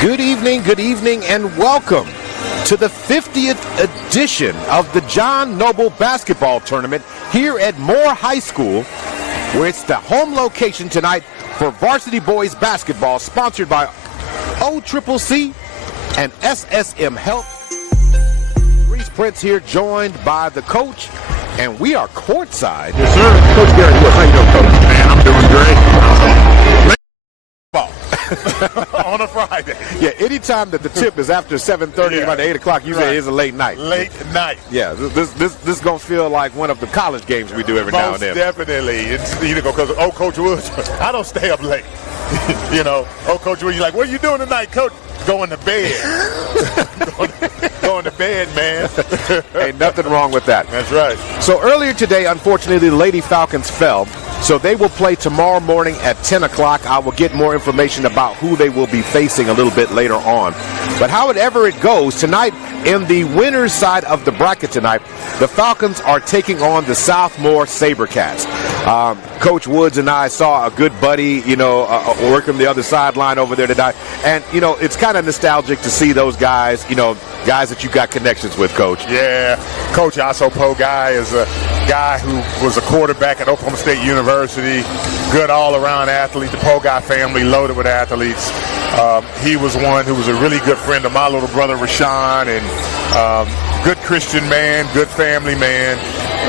Good evening, and welcome to the 50th edition of the John Noble Basketball Tournament here at Moore High School, where it's the home location tonight for varsity boys basketball, sponsored by OCCC and SSM Health. Reese Prince here, joined by the coach, and we are courtside. Yes, sir. Coach Gary, how you doing, Coach? Man, I'm doing great. On a Friday. Yeah, anytime that the tip is after 7:30, about 8 o'clock, you say it's a late night. Late night. Yeah, this is going to feel like one of the college games we do every now and then. Most definitely. It's, because, Coach Woods, I don't stay up late. Coach Woods, you're like, what are you doing tonight, Coach? Going to bed. going to bed, man. Ain't nothing wrong with that. That's right. So earlier today, unfortunately, the Lady Falcons fell. So they will play tomorrow morning at 10 o'clock. I will get more information about who they will be facing a little bit later on. But however it goes, tonight in the winner's side of the bracket tonight, the Falcons are taking on the Southmoore SaberCats. Coach Woods and I saw a good buddy, working the other sideline over there tonight. And, it's kind of nostalgic to see those guys, guys that you got connections with, Coach. Yeah. Coach Asopo guy is a guy who was a quarterback at Oklahoma State University, good all-around athlete. The Pogai family loaded with athletes. He was one who was a really good friend of my little brother, Rashawn, and good Christian man, good family man,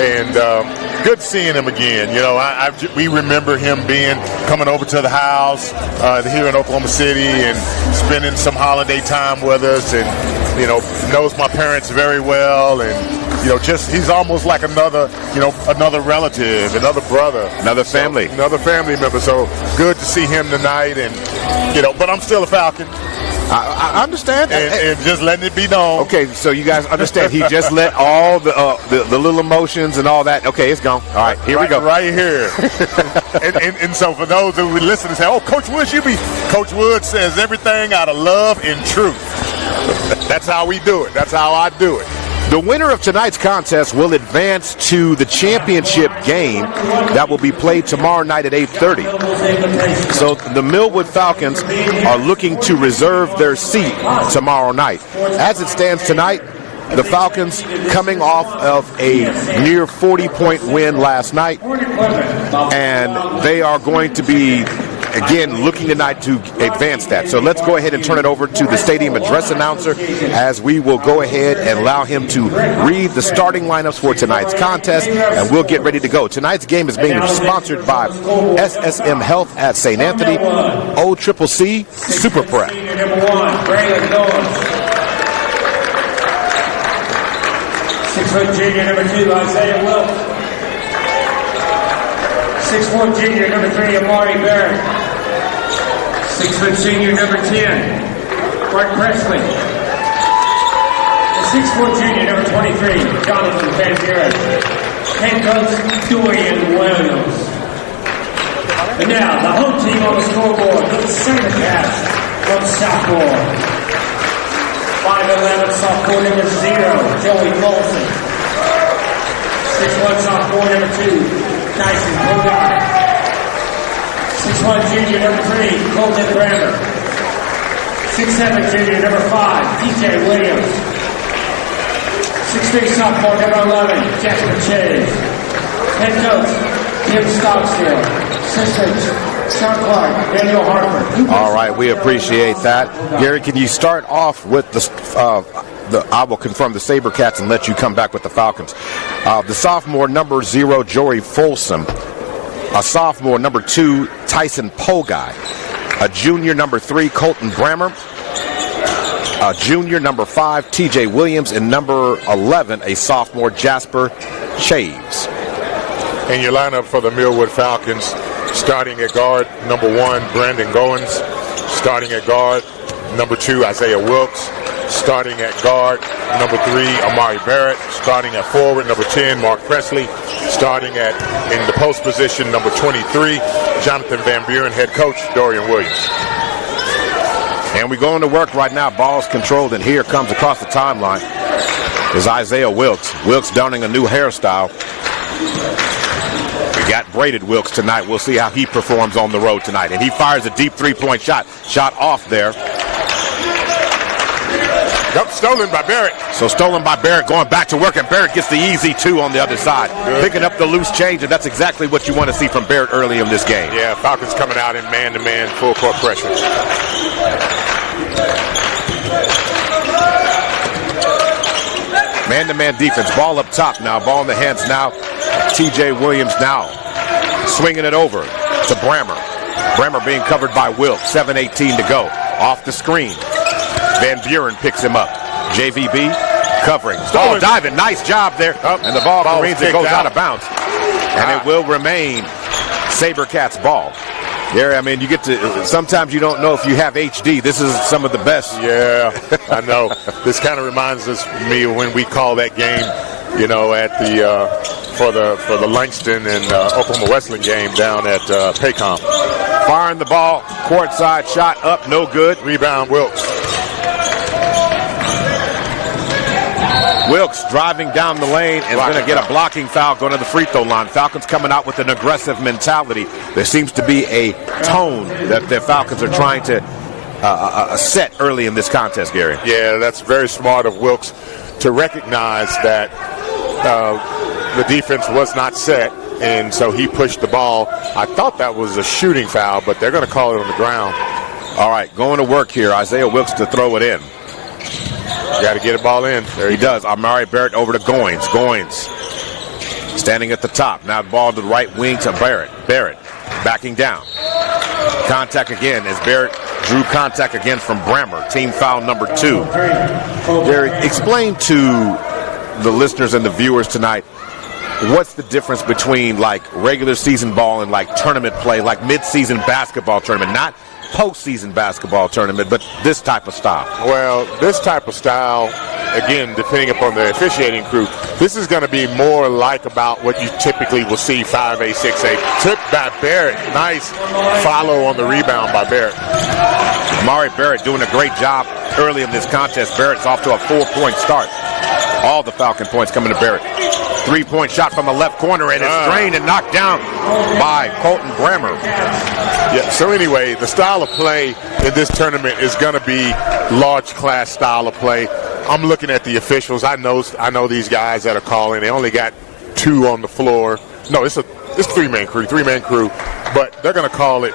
and good seeing him again. We remember him coming over to the house here in Oklahoma City and spending some holiday time with us, and knows my parents very well, and he's almost like another relative, another brother, another family member. So good to see him tonight, and but I'm still a Falcon. I understand. And just letting it be known. Okay, so you guys understand. He just let all the little emotions and all that. Okay, it's gone. All right, here we go. Right here. and so for those who listen and say, oh, Coach Woods, Coach Woods says everything out of love and truth. That's how we do it. That's how I do it. The winner of tonight's contest will advance to the championship game that will be played tomorrow night at 8:30. So the Millwood Falcons are looking to reserve their seat tomorrow night. As it stands tonight, the Falcons coming off of a near 40-point win last night, and they are going to be again looking tonight to advance that. So let's go ahead and turn it over to the stadium address announcer, as we will go ahead and allow him to read the starting lineups for tonight's contest, and we'll get ready to go. Tonight's game is being sponsored by SSM Health at St. Anthony, OCCC Super Prep. 6-foot junior number 2, Isaiah Wilk. 6'4" junior number 3, Amari Barrett. 6-foot senior number 10, Mark Presley. The 6'4" junior number 23, Jonathan Van Buren. Head coach Dorian Williams. And now the home team on the scoreboard, the SaberCats from Southmoore. 5'11" sophomore number 0, Joey Folsom. 6'1" sophomore number 2, Tyson Pogai. 6'1" junior number 3, Colton Brammer. 6'7" junior number 5, TJ Williams. 6'3" sophomore number 11, Jasper Chase. Head coach, Tim Stockstill. Assistant, Sean Clark, Daniel Harper. All right, we appreciate that. Gary, can you start off with I will confirm the SaberCats and let you come back with the Falcons. The sophomore number 0, Jory Folsom. A sophomore number 2, Tyson Pogai. A junior number 3, Colton Brammer. A junior number 5, TJ Williams. And number 11, a sophomore, Jasper Chaves. And your lineup for the Millwood Falcons, starting at guard, number 1, Brandon Goins. Starting at guard, number 2, Isaiah Wilkes. Starting at guard, number 3, Amari Barrett. Starting at forward, number 10, Mark Presley. Starting in the post position, number 23, Jonathan Van Buren. Head coach, Dorian Williams. And we're going to work right now. Ball's controlled, and here comes across the timeline is Isaiah Wilkes. Wilkes donning a new hairstyle. We got braided Wilkes tonight. We'll see how he performs on the road tonight. And he fires a deep three-point shot. Shot off there. Yep, stolen by Barrett. So stolen by Barrett, going back to work, and Barrett gets the easy 2 on the other side. Good. Picking up the loose change, and that's exactly what you want to see from Barrett early in this game. Yeah, Falcons coming out in man-to-man, full court pressure. Man-to-man defense, ball up top now, ball in the hands now. T.J. Williams now swinging it over to Brammer. Brammer being covered by Wilk, 7:18 to go. Off the screen, Van Buren picks him up. JVB covering. Oh, diving, nice job there. And the ball careens, it goes out of bounds. And it will remain SaberCats ball. Yeah, I mean, you get to, sometimes you don't know if you have HD. This is some of the best. Yeah, I know. This kind of reminds me of when we call that game, you know, at the for the Langston and Oklahoma Wesleyan game down at Paycom. Firing the ball, courtside shot up, no good. Rebound, Wilkes. Wilkes driving down the lane and going to get a blocking foul going to the free throw line. Falcons coming out with an aggressive mentality. There seems to be a tone that the Falcons are trying to set early in this contest, Gary. Yeah, that's very smart of Wilkes to recognize that the defense was not set, and so he pushed the ball. I thought that was a shooting foul, but they're going to call it on the ground. All right, going to work here. Isaiah Wilkes to throw it in. Got to get a ball in. There he does. Amari Barrett over to Goins. Goins standing at the top. Now the ball to the right wing to Barrett. Barrett backing down. Contact again as Barrett drew contact again from Brammer. Team foul number 2. Gary, explain to the listeners and the viewers tonight, what's the difference between like regular season ball and like tournament play, like mid-season basketball tournament, not postseason basketball tournament, but this type of style? Well, this type of style, again, depending upon the officiating crew, this is going to be more like about what you typically will see 5A, 6A. Tipped by Barrett. Nice follow on the rebound by Barrett. Amari Barrett doing a great job early in this contest. Barrett's off to a 4-point start. All the Falcon points coming to Barrett. 3-point shot from the left corner, and it's drained and knocked down by Colton Brammer. Yeah, so anyway, the style of play in this tournament is going to be large class style of play. I'm looking at the officials. I know these guys that are calling. They only got 2 on the floor. No, it's 3-man crew, but they're going to call it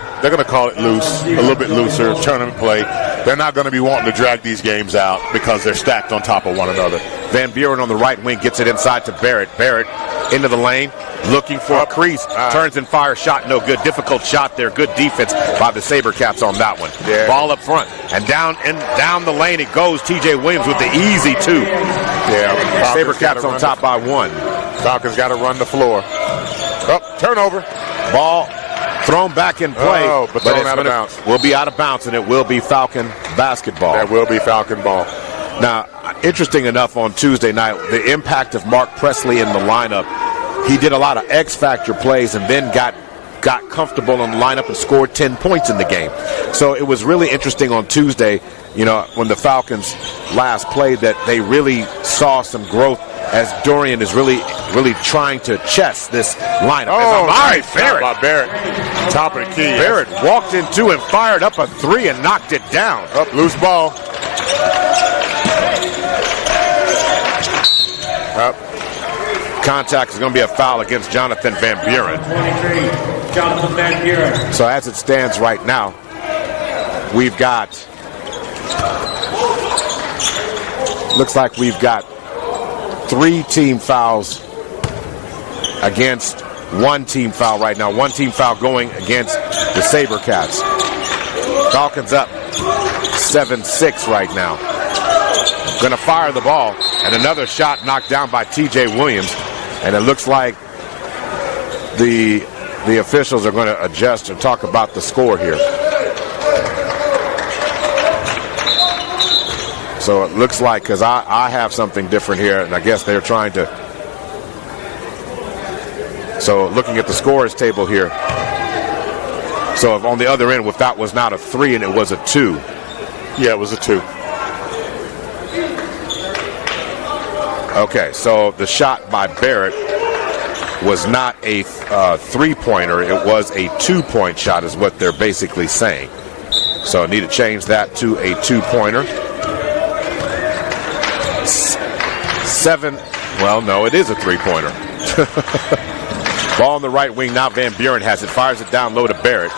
loose, a little bit looser tournament play. They're not going to be wanting to drag these games out because they're stacked on top of one another. Van Buren on the right wing gets it inside to Barrett. Barrett into the lane, looking for a crease. Turns and fires, shot no good. Difficult shot there. Good defense by the SaberCats on that one. Yeah. Ball up front and down the lane it goes. T.J. Williams with the easy 2. Yeah, SaberCats on top by 1. Falcons got to run the floor. Turnover. Ball thrown back in play, but thrown out of bounds. Will be out of bounds, and it will be Falcon basketball. That will be Falcon ball. Now, interesting enough, on Tuesday night, the impact of Mark Presley in the lineup, he did a lot of X-factor plays and then got comfortable in the lineup and scored 10 points in the game. So it was really interesting on Tuesday, you know, when the Falcons last played, that they really saw some growth as Dorian is really trying to chess this lineup. Oh, nice Barrett. By Barrett. Top of the key. Barrett walked into and fired up a 3 and knocked it down. Loose ball. Contact is going to be a foul against Jonathan Van Buren. 23, Jonathan Van Buren. So as it stands right now, we've got, looks like we've got 3 team fouls against 1 team foul right now. 1 team foul going against the SaberCats. Falcons up 7-6 right now. Going to fire the ball, and another shot knocked down by T.J. Williams. And it looks like the officials are going to adjust and talk about the score here. So it looks like, because I have something different here, and I guess they're trying to. So looking at the scores table here. So if on the other end, if that was not a 3 and it was a 2. Yeah, it was a 2. Okay, so the shot by Barrett was not a 3-pointer. It was a 2-point shot is what they're basically saying. So I need to change that to a 2-pointer. 7. Well, no, it is a three-pointer. Ball on the right wing. Now Van Buren has it. Fires it down low to Barrett.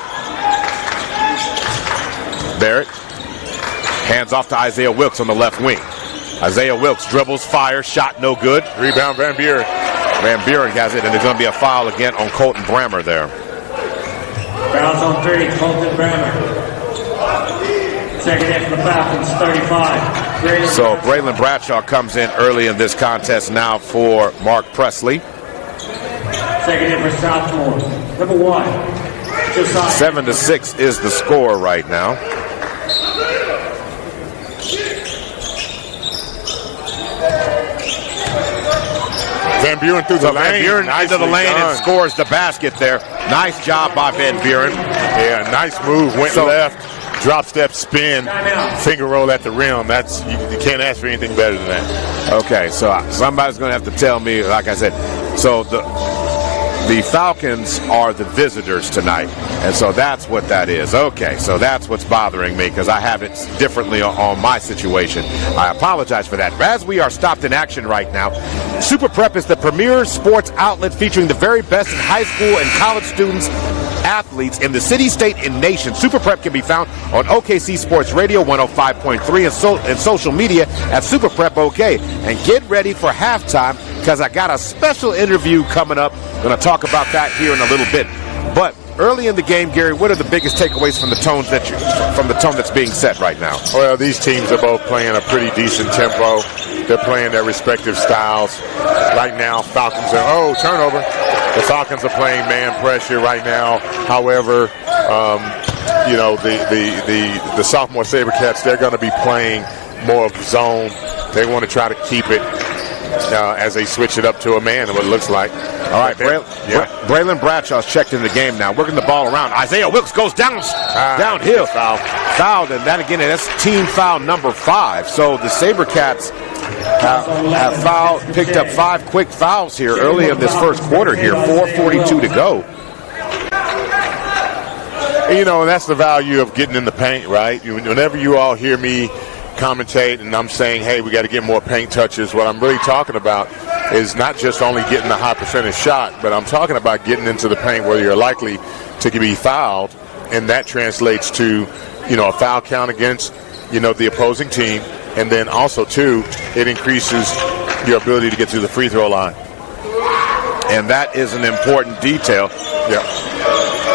Barrett hands off to Isaiah Wilkes on the left wing. Isaiah Wilkes dribbles, fires, shot no good. Rebound Van Buren. Van Buren has it, and there's going to be a foul again on Colton Brammer there. Fouls on 30, Colton Brammer. Second hit for the Falcons, 35. So Braylon Bradshaw comes in early in this contest now for Mark Presley. Second hit for Southmoore. Number 1. 7-6 is the score right now. Van Buren through the lane. Van Buren into the lane and scores the basket there. Nice job by Van Buren. Yeah, nice move. Went left, drop step, spin, finger roll at the rim. That's you can't ask for anything better than that. Okay, so somebody's going to have to tell me, like I said, so the Falcons are the visitors tonight, and so that's what that is. Okay, so that's what's bothering me because I have it differently on my situation. I apologize for that. As we are stopped in action right now, Super Prep is the premier sports outlet featuring the very best in high school and college students, athletes in the city, state, and nation. Super Prep can be found on OKC Sports Radio 105.3 and social media at Super Prep OK. And get ready for halftime because I got a special interview coming up. Going to talk about that here in a little bit. But early in the game, Gary, what are the biggest takeaways from the tone that's being set right now? Well, these teams are both playing a pretty decent tempo. They're playing their respective styles. Right now, Falcons are turnover. The Falcons are playing man pressure right now. However, the sophomore SaberCats, they're going to be playing more of zone. They want to try to keep it as they switch it up to a man, what it looks like. All right, Braylon Bradshaw's checked in the game now, working the ball around. Isaiah Wilkes goes downhill. Fouled, and that again, that's team foul number 5. So the SaberCats have picked up 5 quick fouls here early in this first quarter here, 4:42 to go. And that's the value of getting in the paint, right? Whenever you all hear me commentate and I'm saying, hey, we got to get more paint touches, what I'm really talking about is not just only getting a high percentage shot, but I'm talking about getting into the paint where you're likely to be fouled, and that translates to, a foul count against, the opposing team, and then also, too, it increases your ability to get to the free throw line. And that is an important detail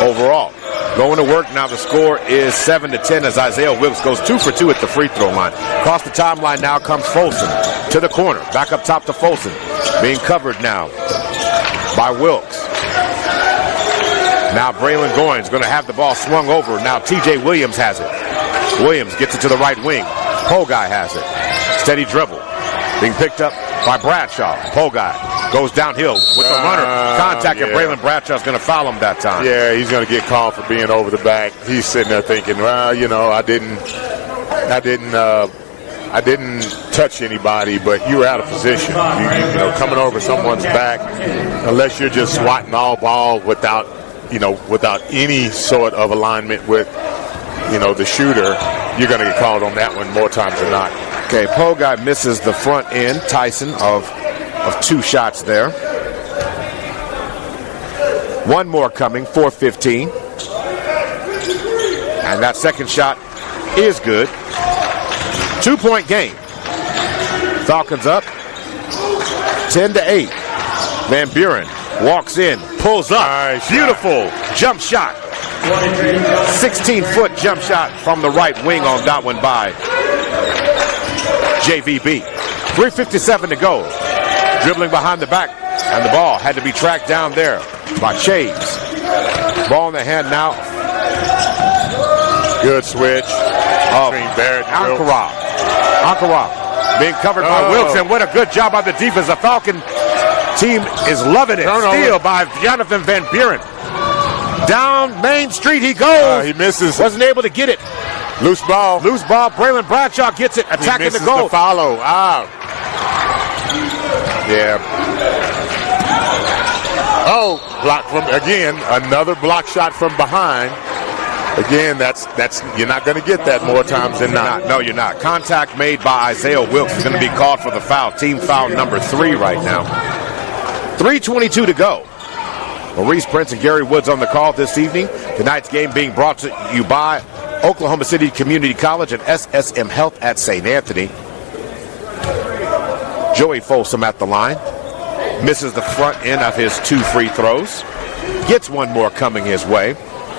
overall. Going to work now. The score is 7-10 as Isaiah Wilkes goes 2 for 2 at the free throw line. Across the timeline now comes Folsom to the corner. Back up top to Folsom. Being covered now by Wilkes. Now Braylon Goins going to have the ball swung over. Now TJ Williams has it. Williams gets it to the right wing. Poguy has it. Steady dribble. Being picked up by Bradshaw. Poguy goes downhill with the runner. Contact, and Braylon Bradshaw's going to foul him that time. Yeah, he's going to get called for being over the back. He's sitting there thinking, well, I didn't touch anybody, but you were out of position. Coming over someone's back, unless you're just swatting all ball without any sort of alignment with, the shooter, you're going to get called on that one more times than not. Okay, Poguy misses the front end, Tyson, of 2 shots there. One more coming, 4:15. And that second shot is good. 2-point game. Falcons up 10-8. Van Buren walks in, pulls up. Nice Beautiful jump shot. 16-foot jump shot from the right wing on that one by JVB. 3:57 to go. Dribbling behind the back, and the ball had to be tracked down there by Chase. Ball in the hand now. Good switch between Barrett and Ankara being covered by Wilkes, and what a good job by the defense. The Falcon team is loving it. Steal by Jonathan Van Buren. Down Main Street he goes. He misses. Wasn't able to get it. Loose ball. Braylon Bradshaw gets it, attacking the goal. The follow. Yeah. Block from, again, another block shot from behind. Again, that's you're not going to get that more times than not. No, you're not. Contact made by Isaiah Wilkes is going to be called for the foul. Team foul number 3 right now. 3:22 to go. Maurice Prince and Gary Woods on the call this evening. Tonight's game being brought to you by Oklahoma City Community College and SSM Health at St. Anthony. Joey Folsom at the line. Misses the front end of his 2 free throws. Gets one more coming his way.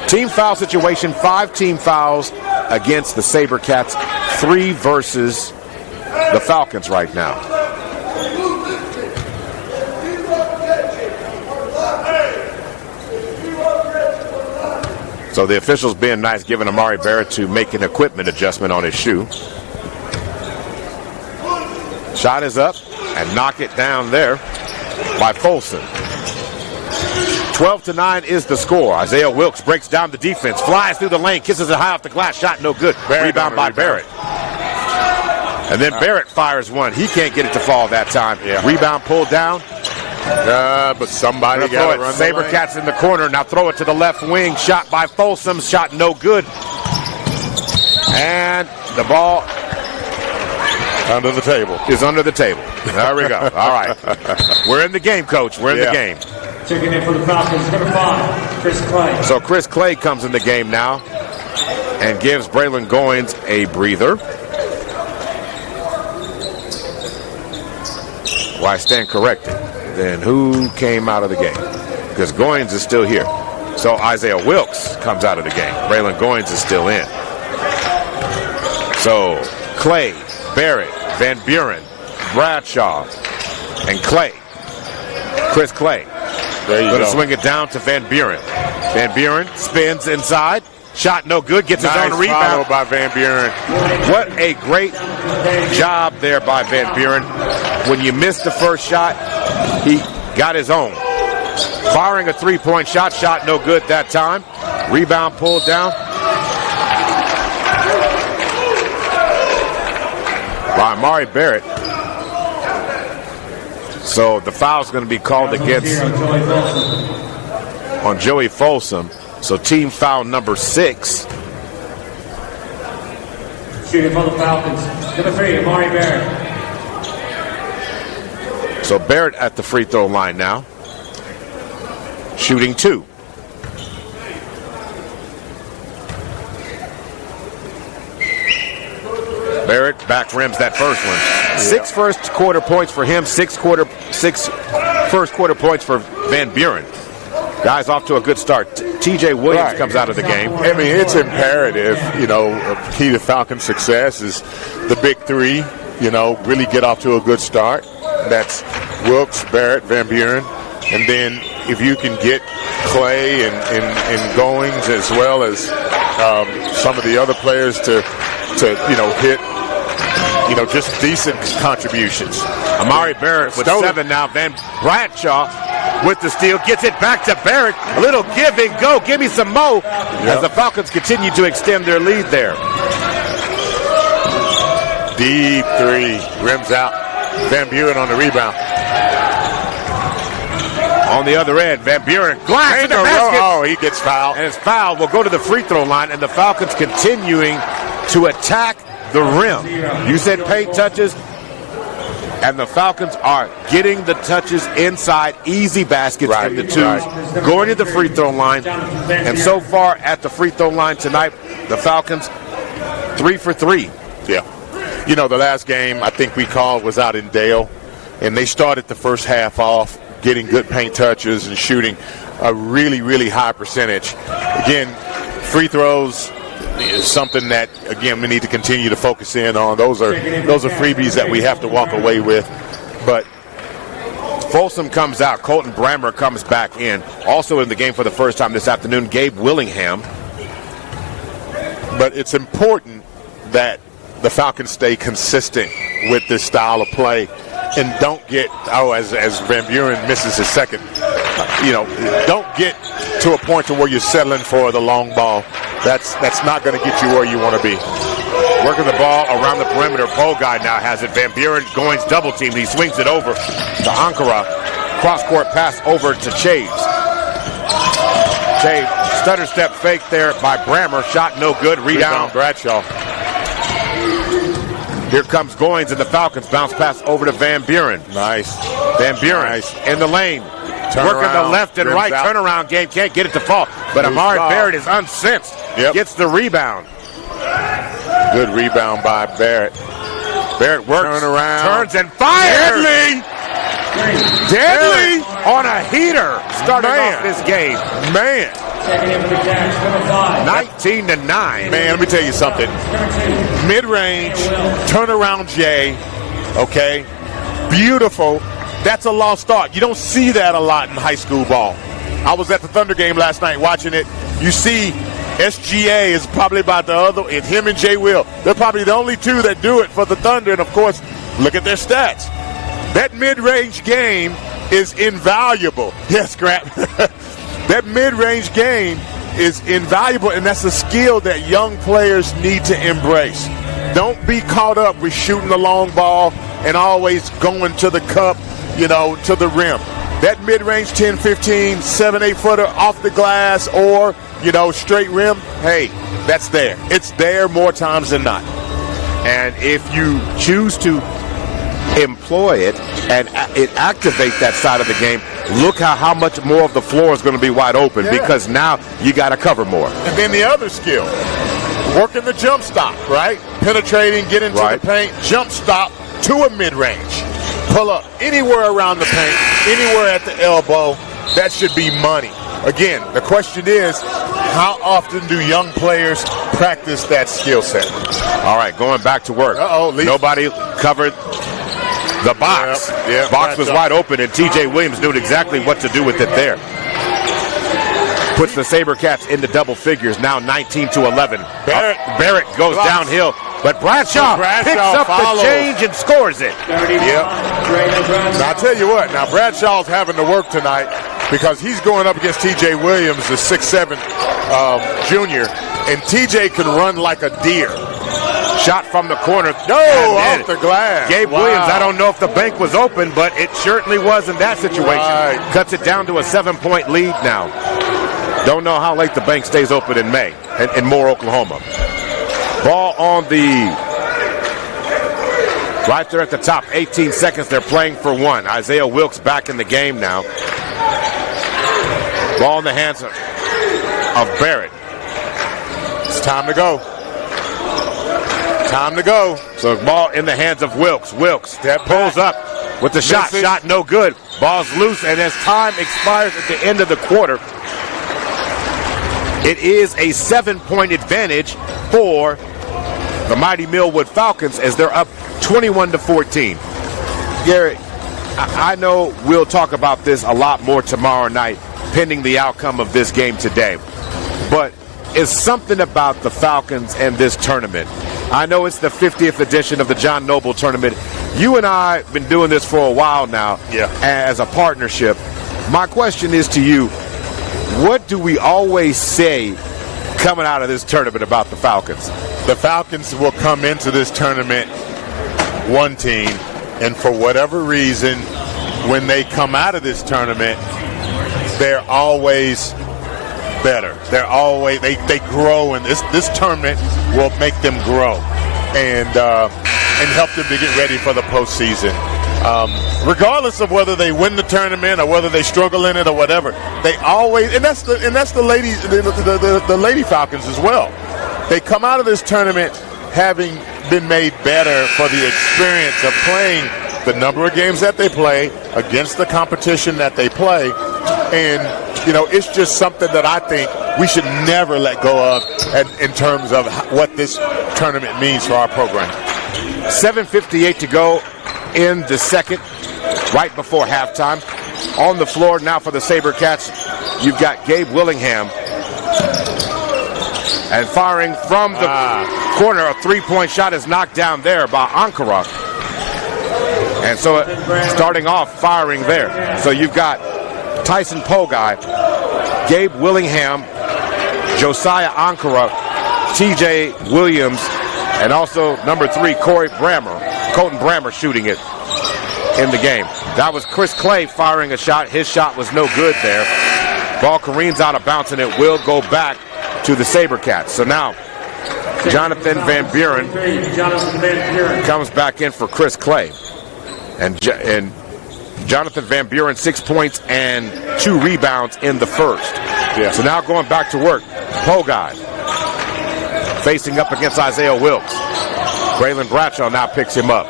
Team foul situation, 5 team fouls against the SaberCats, 3 versus the Falcons right now. So the officials being nice, giving Amari Barrett to make an equipment adjustment on his shoe. Shot is up and knock it down there by Folsom. 12-9 is the score. Isaiah Wilkes breaks down the defense, flies through the lane, kisses it high off the glass, shot no good. Rebound by Barrett. And then Barrett fires one. He can't get it to fall that time. Yeah. Rebound pulled down. But somebody got to run the lane. SaberCats in the corner. Now throw it to the left wing. Shot by Folsom. Shot no good. And the ball under the table. Is under the table. There we go. All right. We're in the game, Coach. We're in the game. Checking in for the Falcons, number 5, Chris Clay. So Chris Clay comes in the game now and gives Braylon Goins a breather. Well, I stand corrected. Then who came out of the game? Because Goins is still here. So Isaiah Wilkes comes out of the game. Braylon Goins is still in. So Clay, Barrett, Van Buren, Bradshaw, and Clay. Chris Clay. Going to swing it down to Van Buren. Van Buren spins inside. Shot no good. Gets his own rebound. Followed by Van Buren. What a great job there by Van Buren. When you missed the first shot, he got his own. Firing a 3-point shot. Shot no good that time. Rebound pulled down by Amari Barrett. So the foul's going to be called against on Joey Folsom. So team foul number 6. Shooting for the Falcons, number 3, Amari Barrett. So Barrett at the free throw line now. Shooting 2. Barrett back rims that first one. 6 first quarter points for him, 6 first quarter points for Van Buren. Guys off to a good start. TJ Williams comes out of the game. I mean, it's imperative, key to Falcons' success is the big 3, really get off to a good start. That's Wilkes, Barrett, Van Buren. And then if you can get Clay and Goings as well as some of the other players to hit, just decent contributions. Amari Barrett with 7 now. Van Bradshaw with the steal. Gets it back to Barrett. A little give and go. Give me some mo. As the Falcons continue to extend their lead there. Deep 3. Rims out. Van Buren on the rebound. On the other end, Van Buren. Glass in the basket. Oh, he gets fouled. And his foul will go to the free throw line. And the Falcons continuing to attack the rim. You said paint touches. And the Falcons are getting the touches inside, easy baskets in the 2s, going to the free throw line. And so far at the free throw line tonight, the Falcons 3 for 3. Yeah. The last game I think we called was out in Dale, and they started the first half off getting good paint touches and shooting a really, really high percentage. Again, free throws is something that, again, we need to continue to focus in on. Those are freebies that we have to walk away with. But Folsom comes out. Colton Brammer comes back in. Also in the game for the first time this afternoon, Gabe Willingham. But it's important that the Falcons stay consistent with this style of play and don't get, as Van Buren misses his second, don't get to a point to where you're settling for the long ball. That's not going to get you where you want to be. Working the ball around the perimeter. Pole guy now has it. Van Buren Goins double team. He swings it over to Ankara. Cross court pass over to Chaves. Chaves Stutter step fake there by Brammer. Shot no good. Rebound Bradshaw. Here comes Goins and the Falcons. Bounce pass over to Van Buren. Nice. Van Buren in the lane. Working the left and right turnaround game. Can't get it to fall. But Amari Barrett is unsensed. Gets the rebound. Good rebound by Barrett. Barrett works. Turn around. Turns and fires. Deadly on a heater. Starting off this game. Man. 19-9. Man, let me tell you something. Mid-range, turnaround J, okay? Beautiful. That's a lost art. You don't see that a lot in high school ball. I was at the Thunder game last night watching it. You see SGA is probably about the other, it's him and Jay Will. They're probably the only two that do it for the Thunder. And, of course, look at their stats. That mid-range game is invaluable. Yes, Scrap. That mid-range game is invaluable, and that's a skill that young players need to embrace. Don't be caught up with shooting the long ball and always going to the cup, you know, to the rim. That mid-range 10, 15, 7, 8-footer off the glass or, you know, straight rim, hey, that's there. It's there more times than not. And if you choose to employ it and it activate that side of the game, look how much more of the floor is going to be wide open because now you got to cover more. And then the other skill, working the jump stop, right? Penetrating, get into the paint, jump stop to a mid-range. Pull up anywhere around the paint, anywhere at the elbow. That should be money. Again, the question is, how often do young players practice that skill set? All right, going back to work. Nobody covered the box. Box was wide open, and T.J. Williams knew exactly what to do with it there. Puts the SaberCats into double figures, now 19-11. Barrett goes downhill, but Bradshaw picks up the change and scores it. Now, I'll tell you what, now Bradshaw's having to work tonight because he's going up against T.J. Williams, the 6'7" junior, and T.J. can run like a deer. Shot from the corner. Off the glass. Gabe Williams, I don't know if the bank was open, but it certainly was in that situation. Cuts it down to a 7-point lead now. Don't know how late the bank stays open in May in Moore, Oklahoma. Ball on the right there at the top. 18 seconds. They're playing for one. Isaiah Wilkes back in the game now. Ball in the hands of Barrett. It's time to go. Time to go. So ball in the hands of Wilkes. Wilkes pulls up with the shot. Shot no good. Ball's loose, and as time expires at the end of the quarter, it is a 7-point advantage for the mighty Millwood Falcons as they're up 21-14. Gary, I know we'll talk about this a lot more tomorrow night, pending the outcome of this game today. But it's something about the Falcons and this tournament. I know it's the 50th edition of the John Noble tournament. You and I have been doing this for a while now as a partnership. My question is to you, what do we always say coming out of this tournament about the Falcons? The Falcons will come into this tournament one team, and for whatever reason, when they come out of this tournament, they're always better. They're always they grow, and this tournament will make them grow and help them to get ready for the postseason. Regardless of whether they win the tournament or whether they struggle in it or whatever, they always, and that's the ladies, the Lady Falcons as well. They come out of this tournament having been made better for the experience of playing the number of games that they play against the competition that they play. And, you know, it's just something that I think we should never let go of in terms of what this tournament means for our program. 7:58 to go in the second, right before halftime. On the floor now for the SaberCats, you've got Gabe Willingham. And firing from the corner, a three-point shot is knocked down there by Ankara. And so starting off firing there. So you've got Tyson Pogai, Gabe Willingham, Josiah Ankara, T.J. Williams, and also number 3, Colton Brammer shooting it in the game. That was Chris Clay firing a shot. His shot was no good there. Ball careens out of bounds, and it will go back to the SaberCats. So now Jonathan Van Buren comes back in for Chris Clay. And Jonathan Van Buren, 6 points and 2 rebounds in the first. Yeah. So now going back to work, Pogai facing up against Isaiah Wilkes. Braylon Bradshaw now picks him up.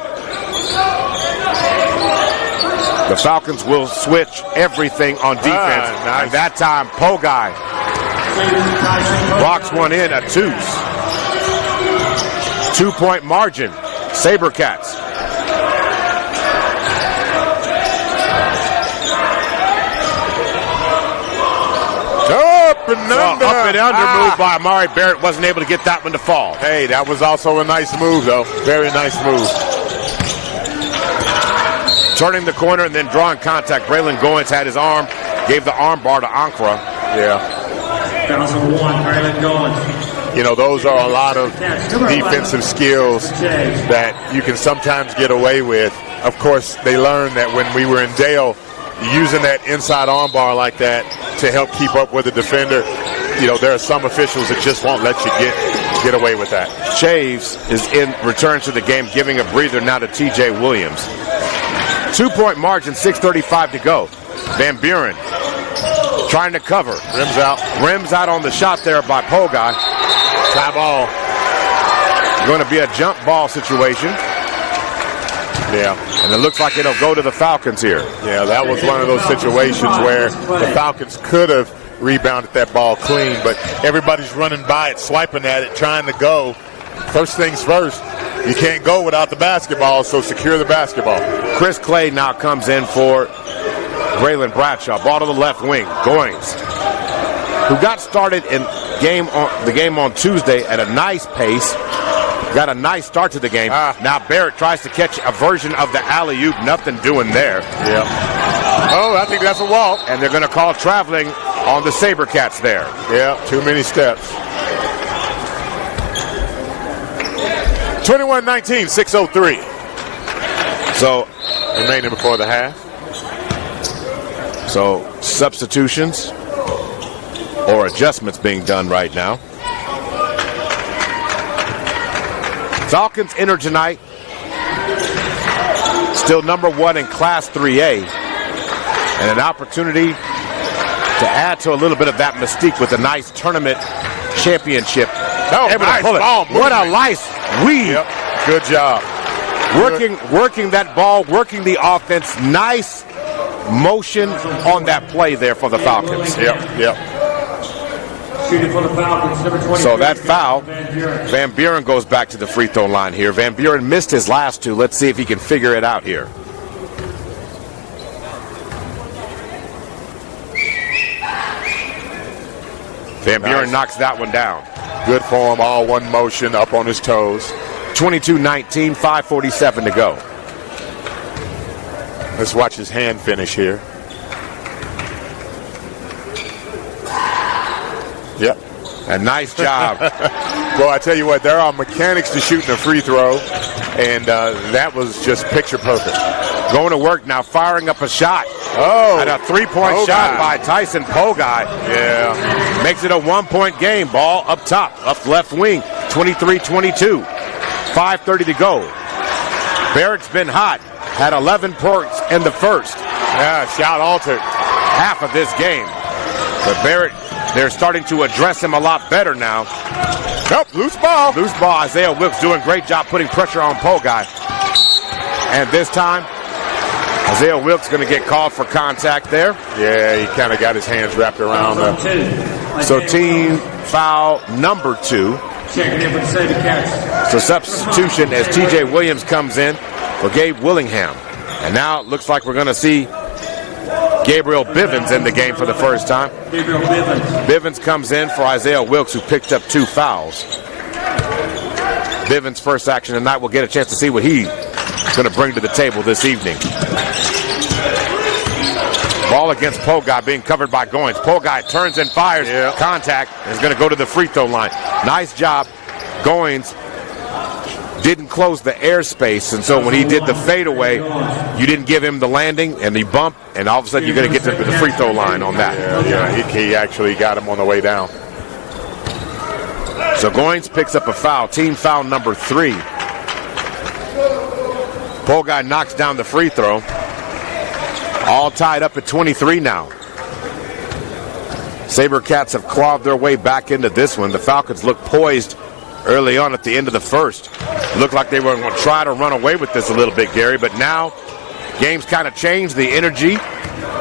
The Falcons will switch everything on defense. Nice. And that time, Pogai locks one in, a deuce. 2-point margin, SaberCats. Up and under. Up and under move by Amari Barrett. Wasn't able to get that one to fall. Hey, that was also a nice move, though. Very nice move. Turning the corner and then drawing contact. Braylon Goins had his arm, gave the arm bar to Ankara. Yeah. 1,001, Braylon Goins. You know, those are a lot of defensive skills that you can sometimes get away with. Of course, they learned that when we were in Dale, using that inside arm bar like that to help keep up with the defender, you know, there are some officials that just won't let you get away with that. Chaves is in return to the game, giving a breather now to TJ Williams. 2-point margin, 6:35 to go. Van Buren trying to cover. Rims out. Rims out on the shot there by Pogai. Tie ball. Going to be a jump ball situation. Yeah. And it looks like it'll go to the Falcons here. Yeah, that was one of those situations where the Falcons could have rebounded that ball clean, but everybody's running by it, swiping at it, trying to go. First things first, you can't go without the basketball, so secure the basketball. Chris Clay now comes in for Braylon Bradshaw. Ball to the left wing. Goins, who got started in the game on Tuesday at a nice pace. Got a nice start to the game. Now Barrett tries to catch a version of the alley-oop. Nothing doing there. Yeah. Oh, I think that's a walk. And they're going to call traveling on the SaberCats there. Yeah, too many steps. 21-19, 6:03. So remaining before the half. So substitutions or adjustments being done right now. Falcons enter tonight, still number 1 in Class 3A, and an opportunity to add to a little bit of that mystique with a nice tournament championship. Oh, nice ball movement. What a nice weave. Yep. Good job. Working that ball, working the offense. Nice motion on that play there for the Falcons. Yep. For the Falcons, number 23, so that foul, Van Buren goes back to the free throw line here. Van Buren missed his last two. Let's see if he can figure it out here. Van Buren knocks that one down. Good for him, all one motion, up on his toes. 22-19, 5:47 to go. Let's watch his hand finish here. Yep. A nice job. Well, I tell you what, there are mechanics to shooting a free throw, and that was just picture perfect. Going to work now, firing up a shot. Oh. And a three-point shot by Tyson Pogai. Yeah. Makes it a one-point game. Ball up top, up left wing, 23-22. 5:30 to go. Barrett's been hot. Had 11 points in the first. Yeah, shot altered. Half of this game. But Barrett, they're starting to address him a lot better now. Nope, loose ball. Loose ball. Isaiah Wilkes doing a great job putting pressure on Pogai. And this time, Isaiah Wilkes going to get called for contact there. Yeah, he kind of got his hands wrapped around them. So team foul number 2. Checking in for the SaberCats. So substitution as TJ Williams comes in for Gabe Willingham. And now it looks like we're going to see Gabriel Bivens in the game for the first time. Gabriel Bivens. Bivens comes in for Isaiah Wilkes, who picked up 2 fouls. Bivens' first action tonight. We'll get a chance to see what he's going to bring to the table this evening. Ball against Pogai being covered by Goins. Pogai turns and fires. Yeah. Contact. Is going to go to the free throw line. Nice job. Goins didn't close the airspace, and so when he did the fadeaway, you didn't give him the landing and the bump, and all of a sudden you're going to get to the free throw line on that. Yeah, he actually got him on the way down. So Goins picks up a foul, team foul number 3. Pole guy knocks down the free throw. All tied up at 23 now. SaberCats have clawed their way back into this one. The Falcons look poised early on at the end of the first. Looked like they were going to try to run away with this a little bit, Gary, but now game's kind of changed. The energy,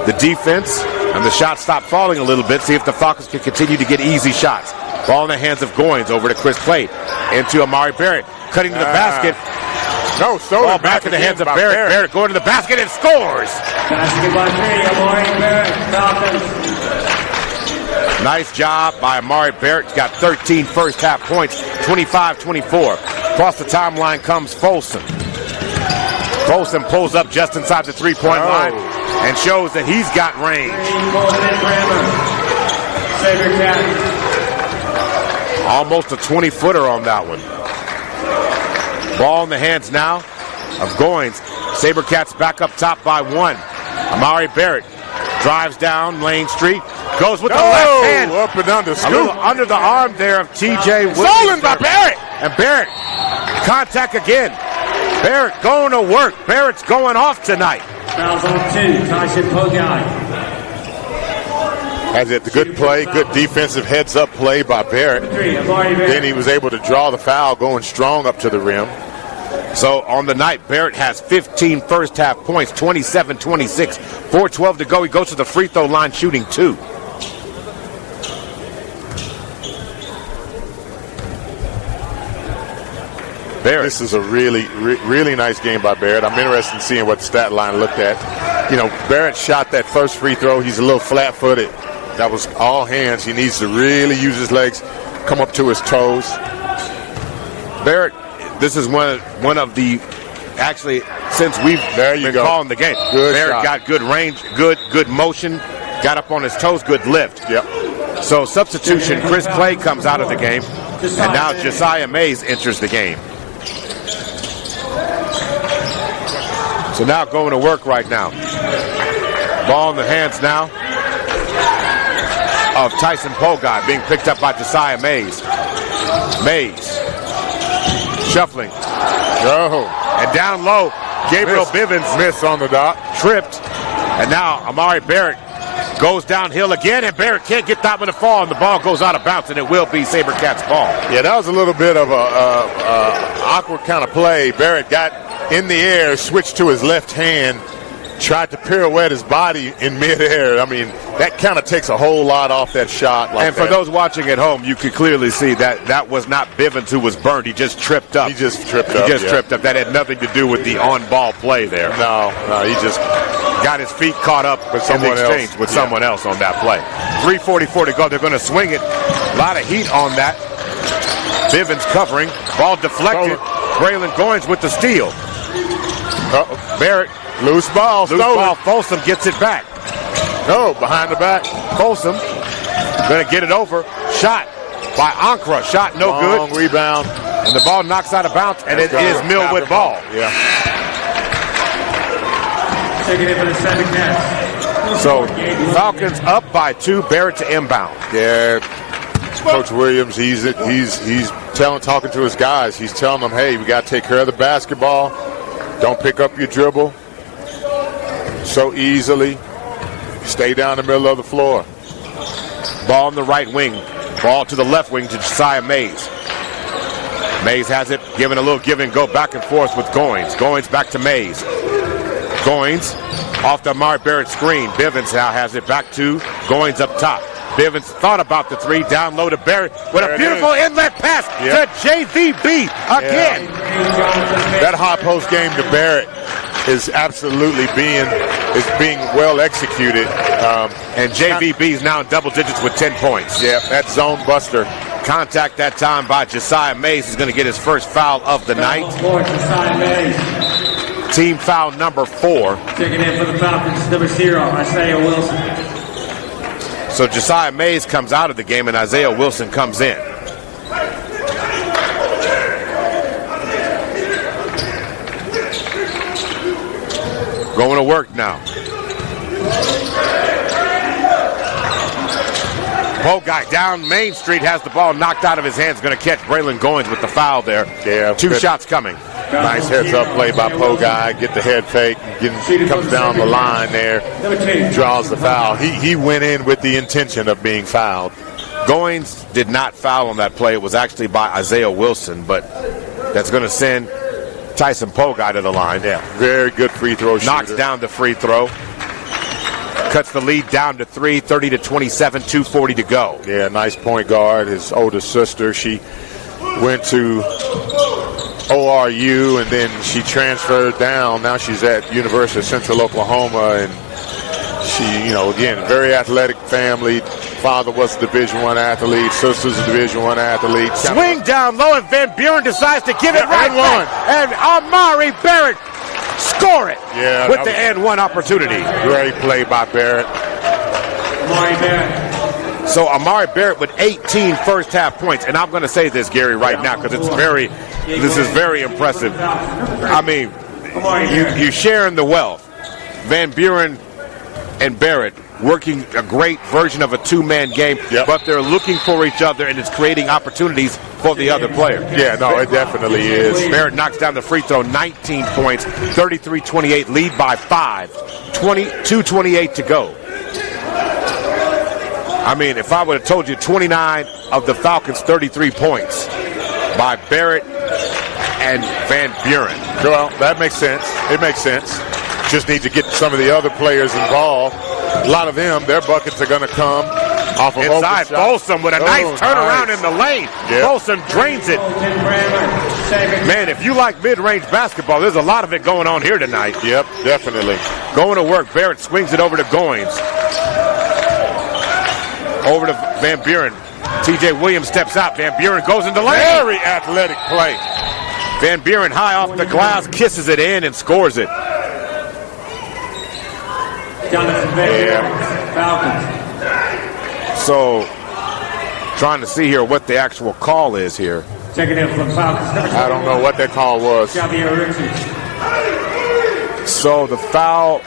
the defense, and the shots stop falling a little bit. See if the Falcons can continue to get easy shots. Ball in the hands of Goins, over to Chris Clay, into Amari Barrett, cutting to the basket. No, stolen. Ball back in the hands of Barrett. Barrett going to the basket and scores. Basket by 3, Amari Barrett, Falcons. Nice job by Amari Barrett. He's got 13 first half points, 25-24. Across the timeline comes Folsom. Folsom pulls up just inside the three-point line and shows that he's got range. Almost a 20-footer on that one. Ball in the hands now of Goins. SaberCats back up top by 1. Amari Barrett drives down Lane Street. Goes with the left hand. Up and under. A little under the arm there of T.J. Williams. Stolen by Barrett. And Barrett, contact again. Barrett going to work. Barrett's going off tonight. Fouls on 2, Tyson Pogai. Has it the good play, good defensive heads-up play by Barrett. Then he was able to draw the foul, going strong up to the rim. So on the night, Barrett has 15 first half points, 27-26, 4:12 to go. He goes to the free throw line shooting 2. Barrett. This is a really nice game by Barrett. I'm interested in seeing what the stat line looked at. You know, Barrett shot that first free throw. He's a little flat-footed. That was all hands. He needs to really use his legs, come up to his toes. Barrett, this is one of the, actually, since we've been calling the game. Good Barrett shot. got good range, good motion, got up on his toes, good lift. Yep. So substitution, Chris Clay comes out of the game, and now Josiah Mays enters the game. So now going to work right now. Ball in the hands now of Tyson Pogai, being picked up by Josiah Mays. Mays shuffling. And down low, Gabriel Bivens miss on the dot. Tripped. And now Amari Barrett goes downhill again, and Barrett can't get that one to fall, and the ball goes out of bounds, and it will be SaberCats ball. Yeah, that was a little bit of a awkward kind of play. Barrett got in the air, switched to his left hand, tried to pirouette his body in midair. I mean, that kind of takes a whole lot off that shot. And for those watching at home, you could clearly see that that was not Bivens who was burned. He just tripped up. He just tripped up. Tripped up. That had nothing to do with the on-ball play there. No, he just got his feet caught up with someone else. With someone else on that play. 3:44 to go. They're going to swing it. A lot of heat on that. Bivens covering. Ball deflected. Braylon Goins with the steal. Barrett. Loose ball. Folsom gets it back. No, behind the back. Folsom going to get it over. Shot by Ankra. Shot no Long good. Rebound. And the ball knocks out of bounds, and it is Millwood ball. Yeah. Taking it for the SaberCats. So Falcons up by 2. Barrett to inbound. Yeah. Coach Williams, he's talking to his guys. He's telling them, hey, we got to take care of the basketball. Don't pick up your dribble so easily. Stay down the middle of the floor. Ball on the right wing. Ball to the left wing to Josiah Mays. Mays has it, giving a little give and go back and forth with Goins. Goins back to Mays. Goins off the Amari Barrett screen. Bivens now has it back to Goins up top. Bivens thought about the 3, down low to Barrett with a beautiful inlet pass to JVB again. That high post game to Barrett is absolutely being well executed. And JVB is now in double digits with 10 points. Yeah, that zone buster. Contact that time by Josiah Mays. He's going to get his first foul of the night. Team foul number 4. Taking in for the Falcons, number 0, Isaiah Wilson. So Josiah Mays comes out of the game and Isaiah Wilson comes in. Going to work now. Guy down Main Street has the ball knocked out of his hands. Going to catch Braylon Goins with the foul there. Yeah, 2 shots coming. Nice heads-up play by Guy. Get the head fake. Comes down the line there. Draws the foul. He went in with the intention of being fouled. Goins did not foul on that play. It was actually by Isaiah Wilson, but that's going to send Tyson Guy to the line. Yeah, very good free throw shooter. Knocks down the free throw. Cuts the lead down to 3, 30-27, 2:40 to go. Yeah, nice point guard. His older sister, she went to ORU and then she transferred down. Now she's at University of Central Oklahoma, and she, again, very athletic family. Father was a Division I athlete. Sister's a Division I athlete. Swing down low, and Van Buren decides to give it right back. And Amari Barrett score it with the and one opportunity. Great play by Barrett. Amari Barrett. So Amari Barrett with 18 first half points. And I'm going to say this, Gary, right now, because this is very impressive. I mean, you sharing the wealth. Van Buren and Barrett working a great version of a two-man game, but they're looking for each other, and it's creating opportunities for the other player. Yeah, no, it definitely is. Barrett knocks down the free throw, 19 points, 33-28, lead by 5, 2:28 to go. I mean, if I would have told you 29 of the Falcons' 33 points by Barrett and Van Buren. Well, that makes sense. It makes sense. Just need to get some of the other players involved. A lot of them, their buckets are going to come off of inside. Folsom with a nice turnaround in the lane. Yep. Folsom drains it. Man, if you like mid-range basketball, there's a lot of it going on here tonight. Yep, definitely. Going to work. Barrett swings it over to Goins. Over to Van Buren. TJ Williams steps out. Van Buren goes into lane. Very athletic play. Van Buren high off the glass, kisses it in and scores it. Falcons. So, trying to see here what the actual call is here. Checking in from Falcons. I don't know what that call was. So the foul.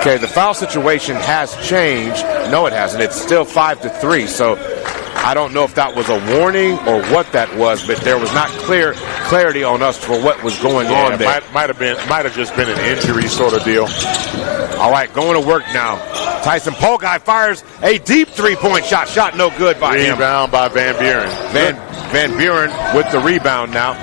Okay, the foul situation has changed. No, it hasn't. It's still 5-3. So I don't know if that was a warning or what that was, but there was not clarity on us for what was going on there. Might have just been an injury sort of deal. All right, going to work now. Tyson Guy fires a deep three-point shot. Shot no good by him. Rebound by Van Buren. Van Buren with the rebound now.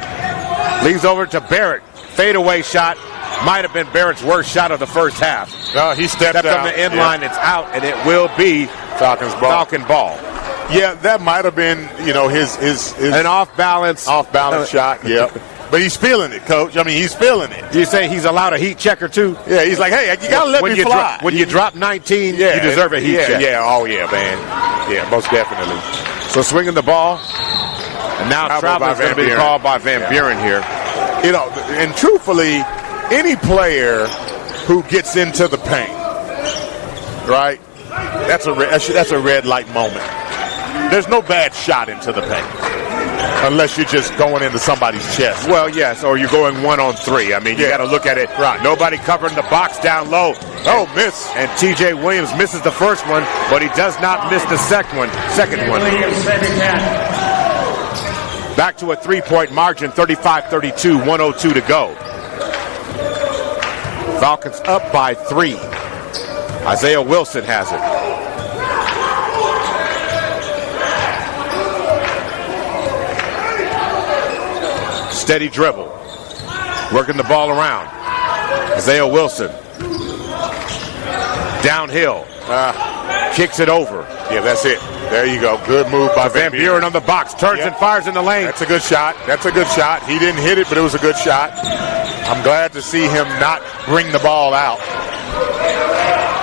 Leaves over to Barrett. Fadeaway shot. Might have been Barrett's worst shot of the first half. No, he stepped out. on the end line. It's out, and it will be Falcon ball. Yeah, that might have been, his an off-balance shot. Yeah. But he's feeling it, Coach. I mean, he's feeling it. Do you say he's allowed a heat check or two? Yeah, he's like, hey, you got to let me fly. When you drop 19, you deserve a heat check. Yeah, oh, yeah, man. Yeah, most definitely. So swinging the ball. And now travel is going to be called by Van Buren here. And truthfully, any player who gets into the paint, right, that's a red light moment. There's no bad shot into the paint unless you're just going into somebody's chest. Well, yes, or you're going 1-on-3. I mean, you got to look at it. Right. Nobody covering the box down low. Oh, miss. And TJ Williams misses the first one, but he does not miss the second one. Back to a three-point margin, 35-32, 1:02 to go. Falcons up by 3. Isaiah Wilson has it. Steady dribble. Working the ball around. Isaiah Wilson. Downhill. Kicks it over. Yeah, that's it. There you go. Good move by Van Buren on the box. Turns and fires in the lane. That's a good shot. He didn't hit it, but it was a good shot. I'm glad to see him not bring the ball out.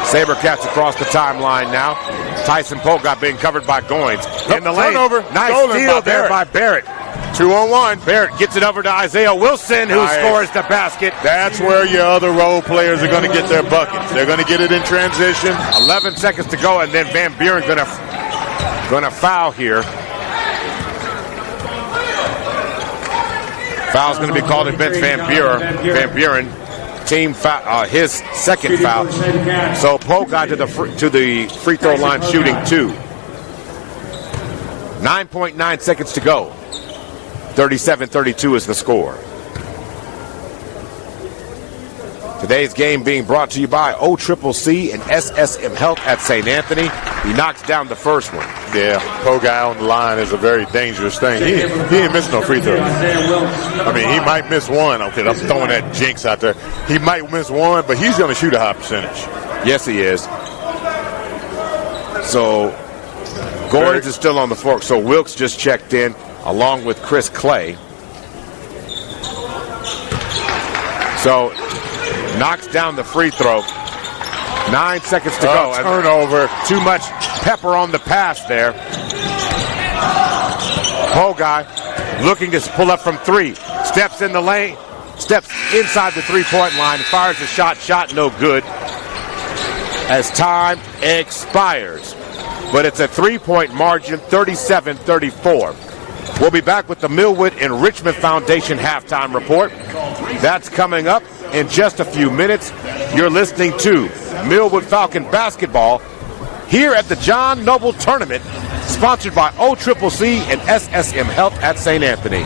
SaberCats across the timeline now. Tyson Guy being covered by Goins. In the lane. Turnover. Nice steal there by Barrett. 2-on-1. Barrett gets it over to Isaiah Wilson, who scores the basket. That's where your other role players are going to get their buckets. They're going to get it in transition. 11 seconds to go, and then Van Buren going to foul here. Foul's going to be called against Van Buren. Van Buren, team foul, his second foul. So Poe got to the free throw line shooting 2. 9.9 seconds to go. 37-32 is the score. Today's game being brought to you by OCCC and SSM Health at St. Anthony. He knocks down the first one. Yeah, Poe guy on the line is a very dangerous thing. He ain't missing no free throws. I mean, he might miss one. Okay, I'm throwing that jinx out there. He might miss one, but he's going to shoot a high percentage. Yes, he is. So Gordons is still on the floor. So Wilkes just checked in along with Chris Clay. So knocks down the free throw. 9 seconds to go. Turnover. Too much pepper on the pass there. Poe guy looking to pull up from 3. Steps in the lane. Steps inside the three-point line. Fires a shot. Shot no good. As time expires. But it's a 3-point margin, 37-34. We'll be back with the Millwood and Richmond Foundation halftime report. That's coming up in just a few minutes. You're listening to Millwood Falcon basketball here at the John Noble Tournament, sponsored by OCCC and SSM Health at St. Anthony.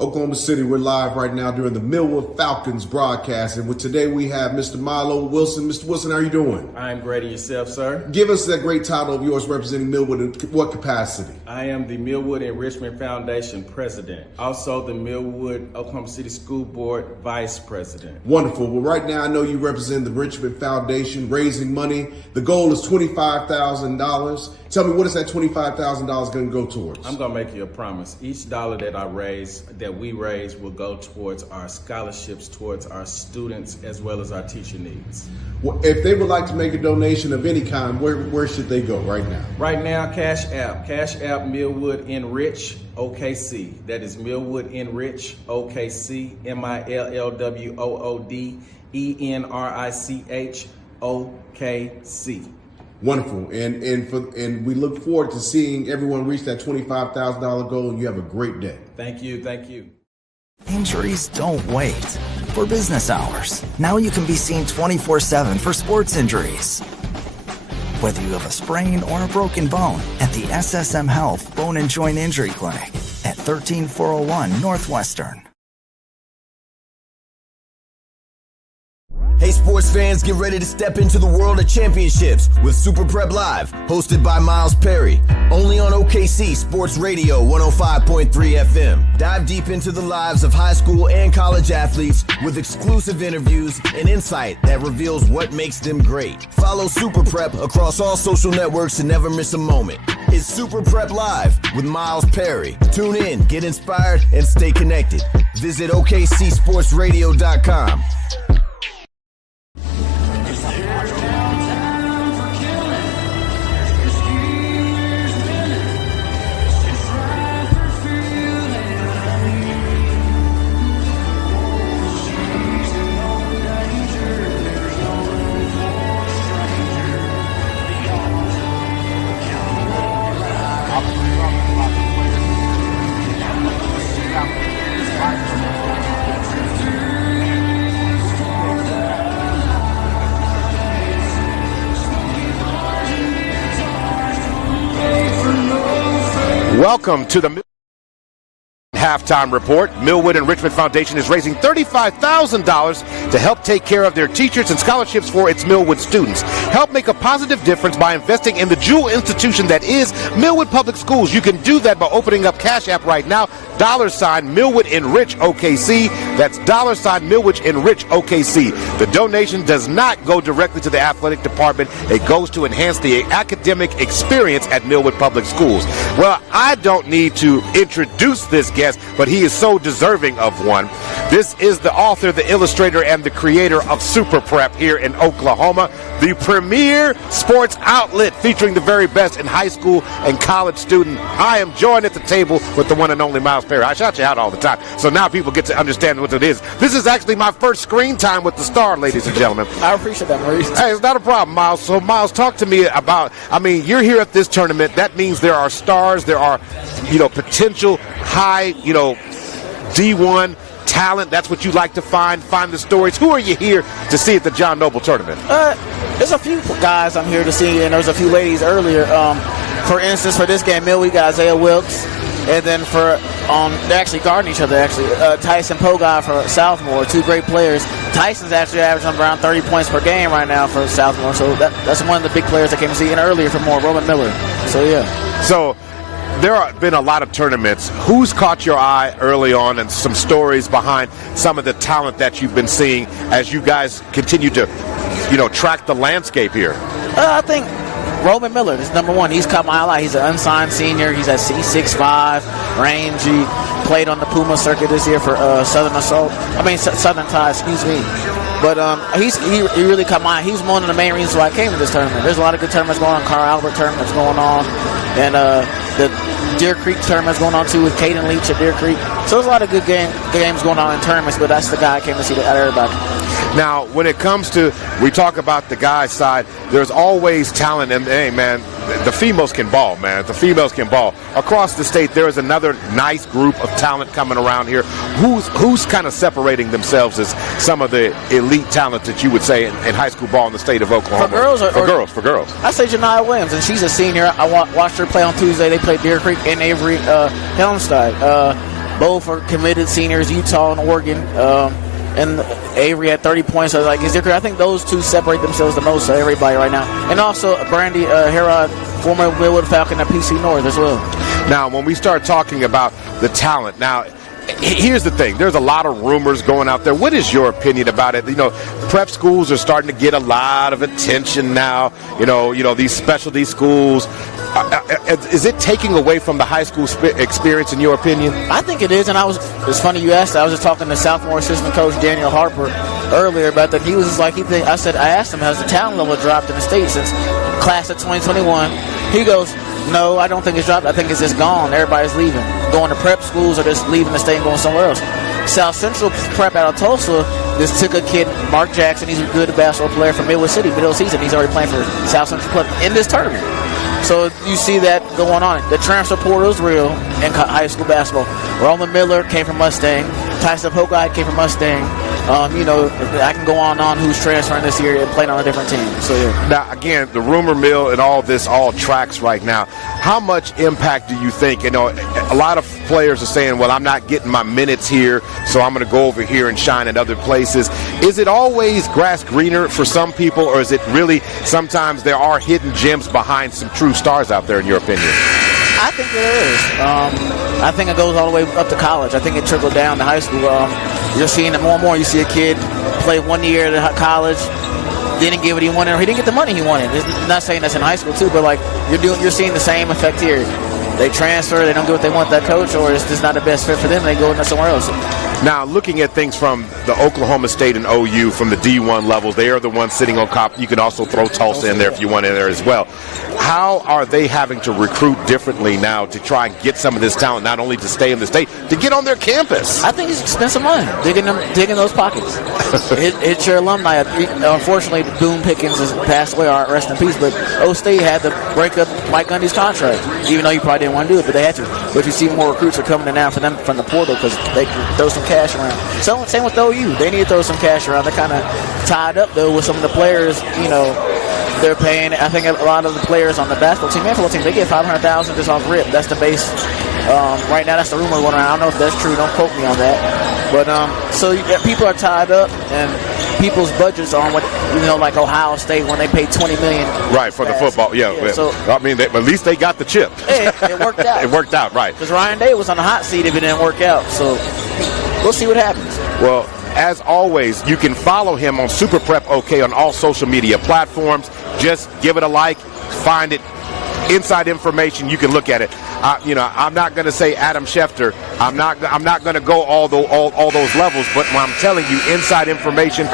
Oklahoma City, we're live right now during the Millwood Falcons broadcast. And today we have Mr. Milo Wilson. Mr. Wilson, how are you doing? I'm great. And yourself, sir? Give us that great title of yours representing Millwood in what capacity? I am the Millwood and Richmond Foundation president. Also the Millwood Oklahoma City School Board vice president. Wonderful. Well, right now I know you represent the Richmond Foundation, raising money. The goal is $25,000. Tell me, what is that $25,000 going to go towards? I'm going to make you a promise. Each dollar that we raise will go towards our scholarships, towards our students, as well as our teacher needs. Well, if they would like to make a donation of any kind, where should they go right now? Right now, Cash App Millwood Enrich OKC. That is Millwood Enrich OKC, MILLWOOD ENRICH OKC. Wonderful, and we look forward to seeing everyone reach that $25,000 goal. And you have a great day. Thank you. Injuries don't wait. For business hours, now you can be seen 24/7 for sports injuries. Whether you have a sprain or a broken bone, at the SSM Health Bone and Joint Injury Clinic at 13401 Northwestern. Hey sports fans, get ready to step into the world of championships with Super Prep Live, hosted by Miles Perry, only on OKC Sports Radio 105.3 FM. Dive deep into the lives of high school and college athletes with exclusive interviews and insight that reveals what makes them great. Follow Super Prep across all social networks to never miss a moment. It's Super Prep Live with Miles Perry. Tune in, get inspired, and stay connected. Visit OKCSportsRadio.com. Welcome to the halftime report. Millwood and Richmond Foundation is raising $35,000 to help take care of their teachers and scholarships for its Millwood students. Help make a positive difference by investing in the jewel institution that is Millwood Public Schools. You can do that by opening up Cash App right now, $Millwood Enrich OKC. That's $Millwood Enrich OKC. The donation does not go directly to the athletic department. It goes to enhance the academic experience at Millwood Public Schools. Well, I don't need to introduce this guest, but he is so deserving of one. This is the author, the illustrator, and the creator of Super Prep here in Oklahoma, the premier sports outlet featuring the very best in high school and college student. I am joined at the table with the one and only Miles Perry. I shout you out all the time, so now people get to understand what it is. This is actually my first screen time with the star, ladies and gentlemen. I appreciate that, Maurice. Hey, it's not a problem, Miles. So, Miles, talk to me about, you're here at this tournament. That means there are stars, there are, potential high, D1 talent. That's what you like to find the stories. Who are you here to see at the John Noble tournament? There's a few guys I'm here to see, and there's a few ladies earlier. For instance, for this game, Millwood got Isaiah Wilkes, and then they're actually guarding each other. Tyson Pogai for Southmoore, two great players. Tyson's actually averaging around 30 points per game right now for Southmoore, so that's one of the big players I came to see. And earlier for more, Roman Miller. So yeah. So there have been a lot of tournaments. Who's caught your eye early on, and some stories behind some of the talent that you've been seeing as you guys continue to, track the landscape here? I think Roman Miller is number one. He's caught my eye. He's an unsigned senior. He's at C6'5", rangy. Played on the Puma circuit this year for Southern Tide, excuse me. But he really caught my eye. He's one of the main reasons why I came to this tournament. There's a lot of good tournaments going on. Carl Albert tournaments going on. And the Deer Creek tournament's going on too with Caden Leach at Deer Creek. So there's a lot of good games going on in tournaments, but that's the guy I came to see out of everybody. Now, when it comes to, we talk about the guys' side, there's always talent. And, hey, man, the females can ball, man. The females can ball. Across the state, there is another nice group of talent coming around here. Who's kind of separating themselves as some of the elite talent that you would say in high school ball in the state of Oklahoma? For girls? For girls. I say Janiyah Williams, and she's a senior. I watched her play on Tuesday. They played Deer Creek and Avery Helmstead. Both are committed seniors, Utah and Oregon. And Avery had 30 points. So I think those two separate themselves the most of everybody right now. And also Brandy Herod, former Millwood Falcon at PC North as well. Now, when we start talking about the talent, now, here's the thing. There's a lot of rumors going out there. What is your opinion about it? Prep schools are starting to get a lot of attention now. These specialty schools. Is it taking away from the high school experience, in your opinion? I think it is, and it's funny you asked that. I was just talking to Southmoore assistant coach Daniel Harper earlier about that. He was just like, I asked him, has the talent level dropped in the state since class of 2021? He goes, no, I don't think it's dropped. I think it's just gone. Everybody's leaving, going to prep schools or just leaving the state and going somewhere else. South Central Prep out of Tulsa just took a kid, Mark Jackson. He's a good basketball player from Millwood City, middle of the season. He's already playing for South Central Prep in this tournament. So you see that going on. The transfer portal is real in high school basketball. Roman Miller came from Mustang. Tyson Pogai came from Mustang. I can go on who's transferring this year and playing on a different team. So yeah. Now, again, the rumor mill and all this all tracks right now. How much impact do you think? A lot of players are saying, well, I'm not getting my minutes here, so I'm going to go over here and shine in other places. Is it always grass greener for some people, or is it really sometimes there are hidden gems behind some true stars out there, in your opinion? I think there is. I think it goes all the way up to college. I think it trickled down to high school. You're seeing it more and more. You see a kid play 1 year at college, didn't get what he wanted, or he didn't get the money he wanted. I'm not saying that's in high school too, but you're seeing the same effect here. They transfer, they don't get what they want that coach, or it's just not the best fit for them. They go somewhere else. Now, looking at things from the Oklahoma State and OU, from the D1 levels, they are the ones sitting on top. You can also throw Tulsa in there if you want in there as well. How are they having to recruit differently now to try and get some of this talent, not only to stay in the state, to get on their campus? I think it's expensive money, digging those pockets. It's your alumni. Unfortunately, Boone Pickens has passed away, rest in peace, but O State had to break up Mike Gundy's contract, even though he probably didn't want to do it, but they had to. But you see more recruits are coming in now for them from the portal because they can throw some cash around. So, same with OU. They need to throw some cash around. They're kind of tied up, though, with some of the players, they're paying. I think a lot of the players on the basketball team and football team, they get $500,000 just off rip. That's the base. Right now, that's the rumor going around. I don't know if that's true. Don't quote me on that. But so people are tied up, and people's budgets are on what like Ohio State when they pay $20 million. Right, for the football. Yeah. So at least they got the chip. It worked out. It worked out, right? Because Ryan Day was on the hot seat if it didn't work out. So we'll see what happens. Well, as always, you can follow him on Super Prep OK on all social media platforms. Just give it a like, find it. Inside information, you can look at it. I'm not going to say Adam Schefter. I'm not going to go all those levels. But when I'm telling you, inside information,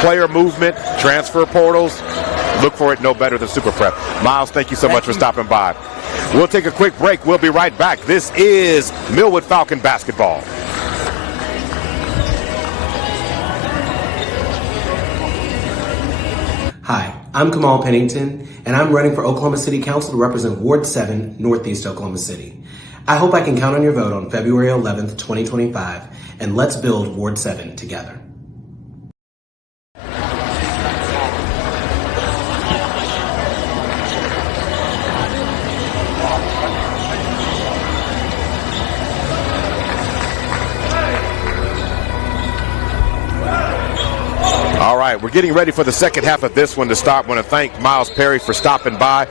player movement, transfer portals, look for it no better than Super Prep. Miles, thank you so much for stopping by. We'll take a quick break. We'll be right back. This is Millwood Falcon basketball. Hi, I'm Kamal Pennington, and I'm running for Oklahoma City Council to represent Ward 7, Northeast Oklahoma City. I hope I can count on your vote on February 11th, 2025, and let's build Ward 7 together. All right, we're getting ready for the second half of this one to start. I want to thank Miles Perry for stopping by.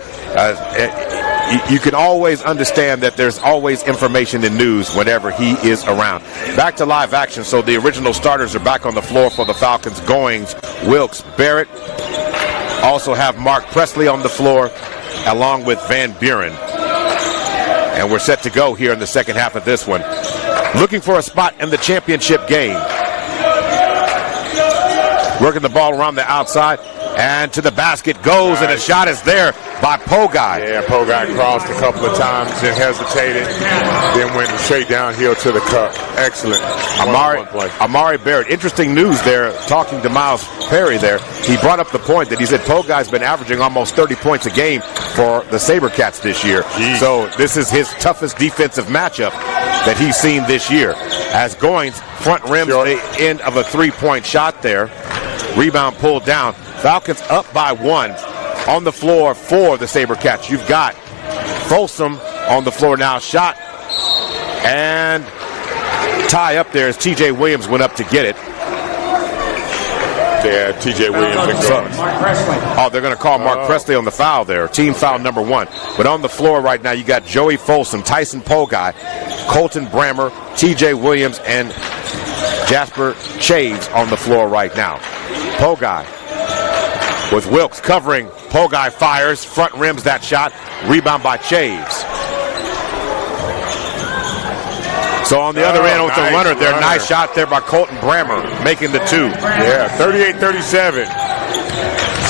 You can always understand that there's always information and news whenever he is around. Back to live action. So the original starters are back on the floor for the Falcons. Goings, Wilkes, Barrett. Also have Mark Presley on the floor along with Van Buren. And we're set to go here in the second half of this one. Looking for a spot in the championship game. Working the ball around the outside, and to the basket goes, and a shot is there by Pogai. Yeah, Pogai crossed a couple of times and hesitated, then went straight downhill to the cup. Excellent. Amari Barrett. Interesting news there, talking to Miles Perry there. He brought up the point that he said Pogai's been averaging almost 30 points a game for the SaberCats this year. Jeez. So this is his toughest defensive matchup that he's seen this year. As Goings front rims the end of a three-point shot there. Rebound pulled down. Falcons up by 1 on the floor for the SaberCats. You've got Folsom on the floor now. Shot and tie up there as T.J. Williams went up to get it. Yeah, T.J. Williams. Oh, they're going to call Mark Presley on the foul there. Team foul number 1. But on the floor right now, you got Joey Folsom, Tyson Pogai, Colton Brammer, T.J. Williams, and Jasper Chaves on the floor right now. Pogai with Wilkes covering. Pogai fires, front rims that shot. Rebound by Chaves. So on the other end with the runner there, nice shot there by Colton Brammer, making the 2. Yeah, 38-37.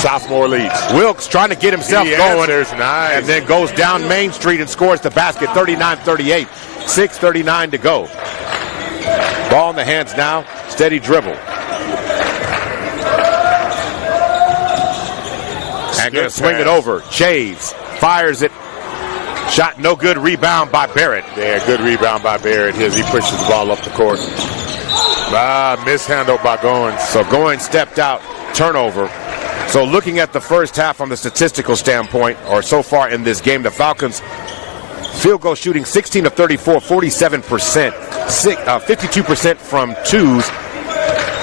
Southmoore leads. Wilkes trying to get himself going. Nice. And then goes down Main Street and scores the basket, 39-38. 6:39 to go. Ball in the hands now, steady dribble. And going to swing it over. Chaves fires it. Shot no good. Rebound by Barrett. Yeah, good rebound by Barrett as he pushes the ball up the court. Mishandled by Goins. So Goins stepped out. Turnover. So looking at the first half from the statistical standpoint, or so far in this game, the Falcons field goal shooting 16 of 34, 47%, 52% from twos.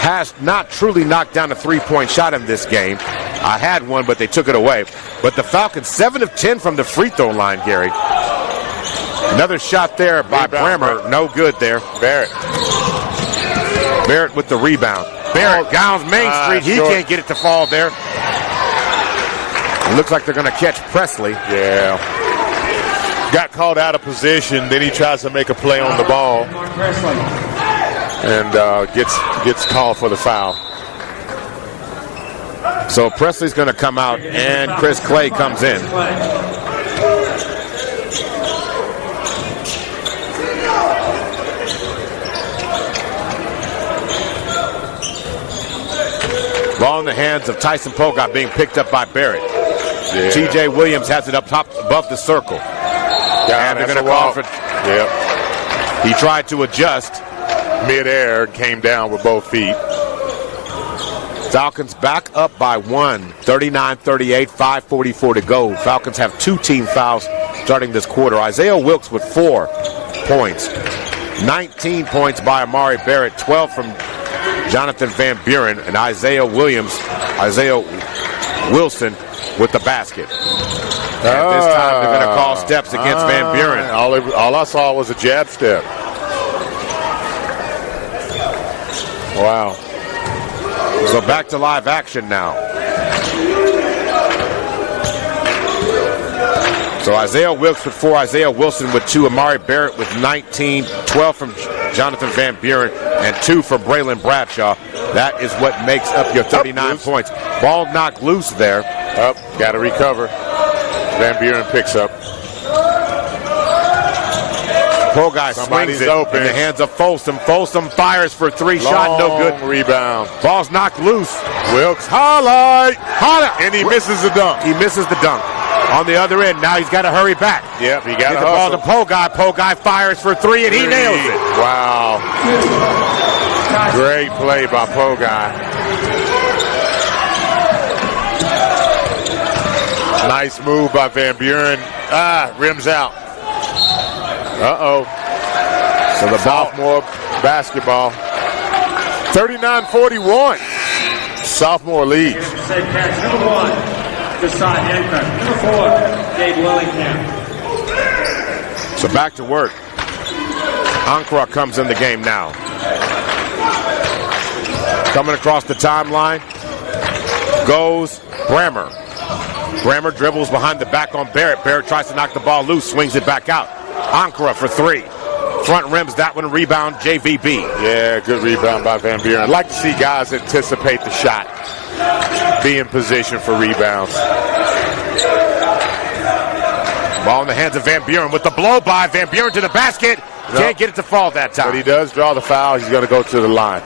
Has not truly knocked down a three-point shot in this game. I had one, but they took it away. But the Falcons 7 of 10 from the free throw line, Gary. Another shot there by Brammer. No good there. Barrett with the rebound. Barrett gowns Main Street. He can't get it to fall there. It looks like they're going to catch Presley. Yeah. Got called out of position. Then he tries to make a play on the ball. And gets called for the foul. So Presley's going to come out, and Chris Clay comes in. Ball in the hands of Tyson Pogai being picked up by Barrett. Yeah. T.J. Williams has it up top above the circle. And they're going to call for it. Yep. He tried to adjust. Mid-air, came down with both feet. Falcons back up by 1, 39-38, 5:44 to go. Falcons have 2 team fouls starting this quarter. Isaiah Wilkes with 4 points. 19 points by Amari Barrett, 12 from Jonathan Van Buren, and Isaiah Wilson with the basket. And this time they're going to call steps against Van Buren. All I saw was a jab step. Wow. So back to live action now. So Isaiah Wilkes with 4, Isaiah Wilson with 2, Amari Barrett with 19, 12 from Jonathan Van Buren, and 2 from Braylon Bradshaw. That is what makes up your 39 points. Ball knocked loose there. Got to recover. Van Buren picks up. Pogai swings it open in the hands of Folsom. Folsom fires for 3, shot no good. Rebound. Ball's knocked loose. Wilkes highlight, and he misses the dunk. He misses the dunk. On the other end, now he's got to hurry back. Yep, he got Get to the ball hustle. to Pogai. Pogai fires for 3, and he nails it. Wow. Great play by Pogai. Nice move by Van Buren. Rims out. Uh-oh. So the Southmoore basketball. 39-41. Southmoore leads. SaberCats, number 1, Desai Hancock. Number 4, Gabe Willingham. So back to work. Ankara comes in the game now. Coming across the timeline goes Brammer. Brammer dribbles behind the back on Barrett. Barrett tries to knock the ball loose, swings it back out. Ankara for 3. Front rims that one, rebound JVB. Yeah, good rebound by Van Buren. I'd like to see guys anticipate the shot, be in position for rebounds. Ball in the hands of Van Buren with the blow by. Van Buren to the basket. Can't get it to fall that time. But he does draw the foul. He's going to go to the line.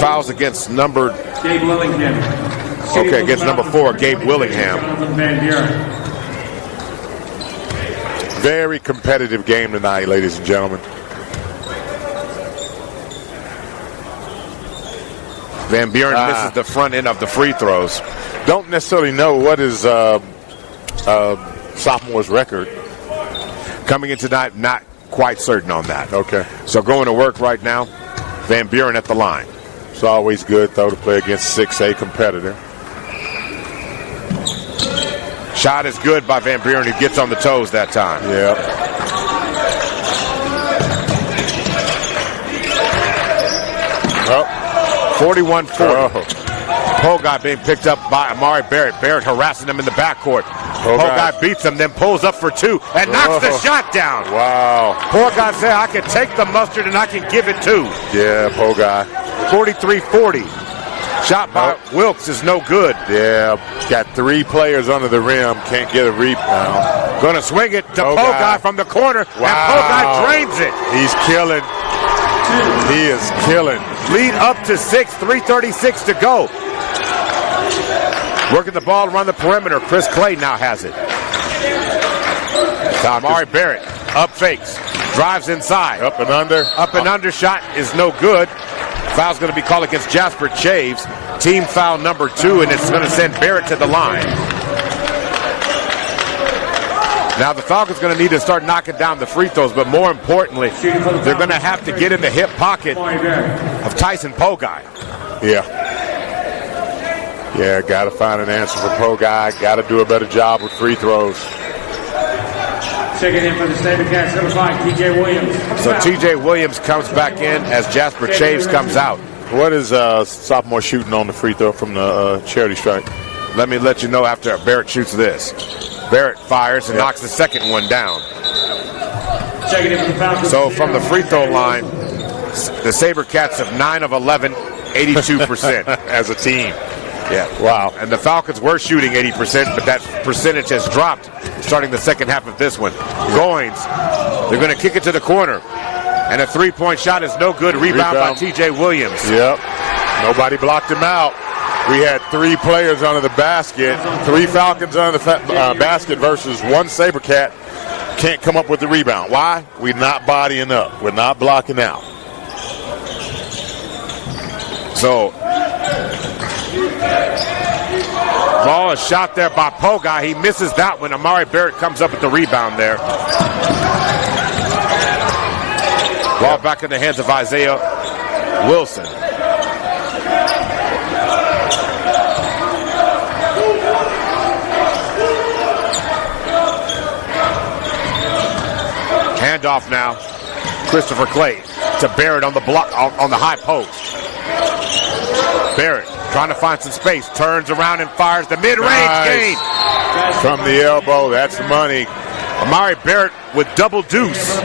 Fouls against number... Gabe Willingham. Okay, against number 4, Gabe Willingham. Van Buren. Very competitive game tonight, ladies and gentlemen. Van Buren misses the front end of the free throws. Don't necessarily know what is Sophomoore's record. Coming in tonight, not quite certain on that. Okay. So going to work right now, Van Buren at the line. It's always good, though, to play against 6A competitor. Shot is good by Van Buren, who gets on the toes that time. Yeah. Oh, 41-40. Pogai being picked up by Amari Barrett. Barrett harassing him in the backcourt. Pogai beats him, then pulls up for 2 and knocks the shot down. Wow. Pogai said, I can take the mustard and I can give it too. Yeah, Pogai. 43-40. Shot by Wilkes is no good. Yeah, got 3 players under the rim. Can't get a rebound. Going to swing it to Pogai from the corner. Wow. And Pogai drains it. He's killing. He is killing. Lead up to 6, 3:36 to go. Working the ball around the perimeter. Chris Clay now has it. Amari Barrett up fakes. Drives inside. Up and under. Up and under shot is no good. Foul's going to be called against Jasper Chaves. Team foul number 2, and it's going to send Barrett to the line. Now the Falcons going to need to start knocking down the free throws, but more importantly, they're going to have to get in the hip pocket of Tyson Pogai. Yeah. Yeah, got to find an answer for Pogai. Got to do a better job with free throws. Checking in for the SaberCats, number 5, TJ Williams. So TJ Williams comes back in as Jasper Chaves comes out. What is Sophomore shooting on the free throw from the charity strike? Let me let you know after Barrett shoots this. Barrett fires and knocks the second one down. Checking in for the Falcons. So from the free throw line, the SaberCats have 9 of 11, 82% as a team. Yeah. Wow. And the Falcons were shooting 80%, but that percentage has dropped starting the second half of this one. Goins, they're going to kick it to the corner. And a 3-point shot is no good. Rebound by TJ Williams. Yep. Nobody blocked him out. We had 3 players under the basket, 3 Falcons under the basket versus 1 SaberCat. Can't come up with the rebound. Why? We're not bodying up. We're not blocking out. So, ball is shot there by Pogai. He misses that one. Amari Barrett comes up with the rebound there. Ball back in the hands of Isaiah Wilson. Handoff now. Christopher Clay to Barrett on the block on the high post. Barrett trying to find some space, turns around and fires the mid-range gain. From the elbow, that's money. Amari Barrett with double deuce,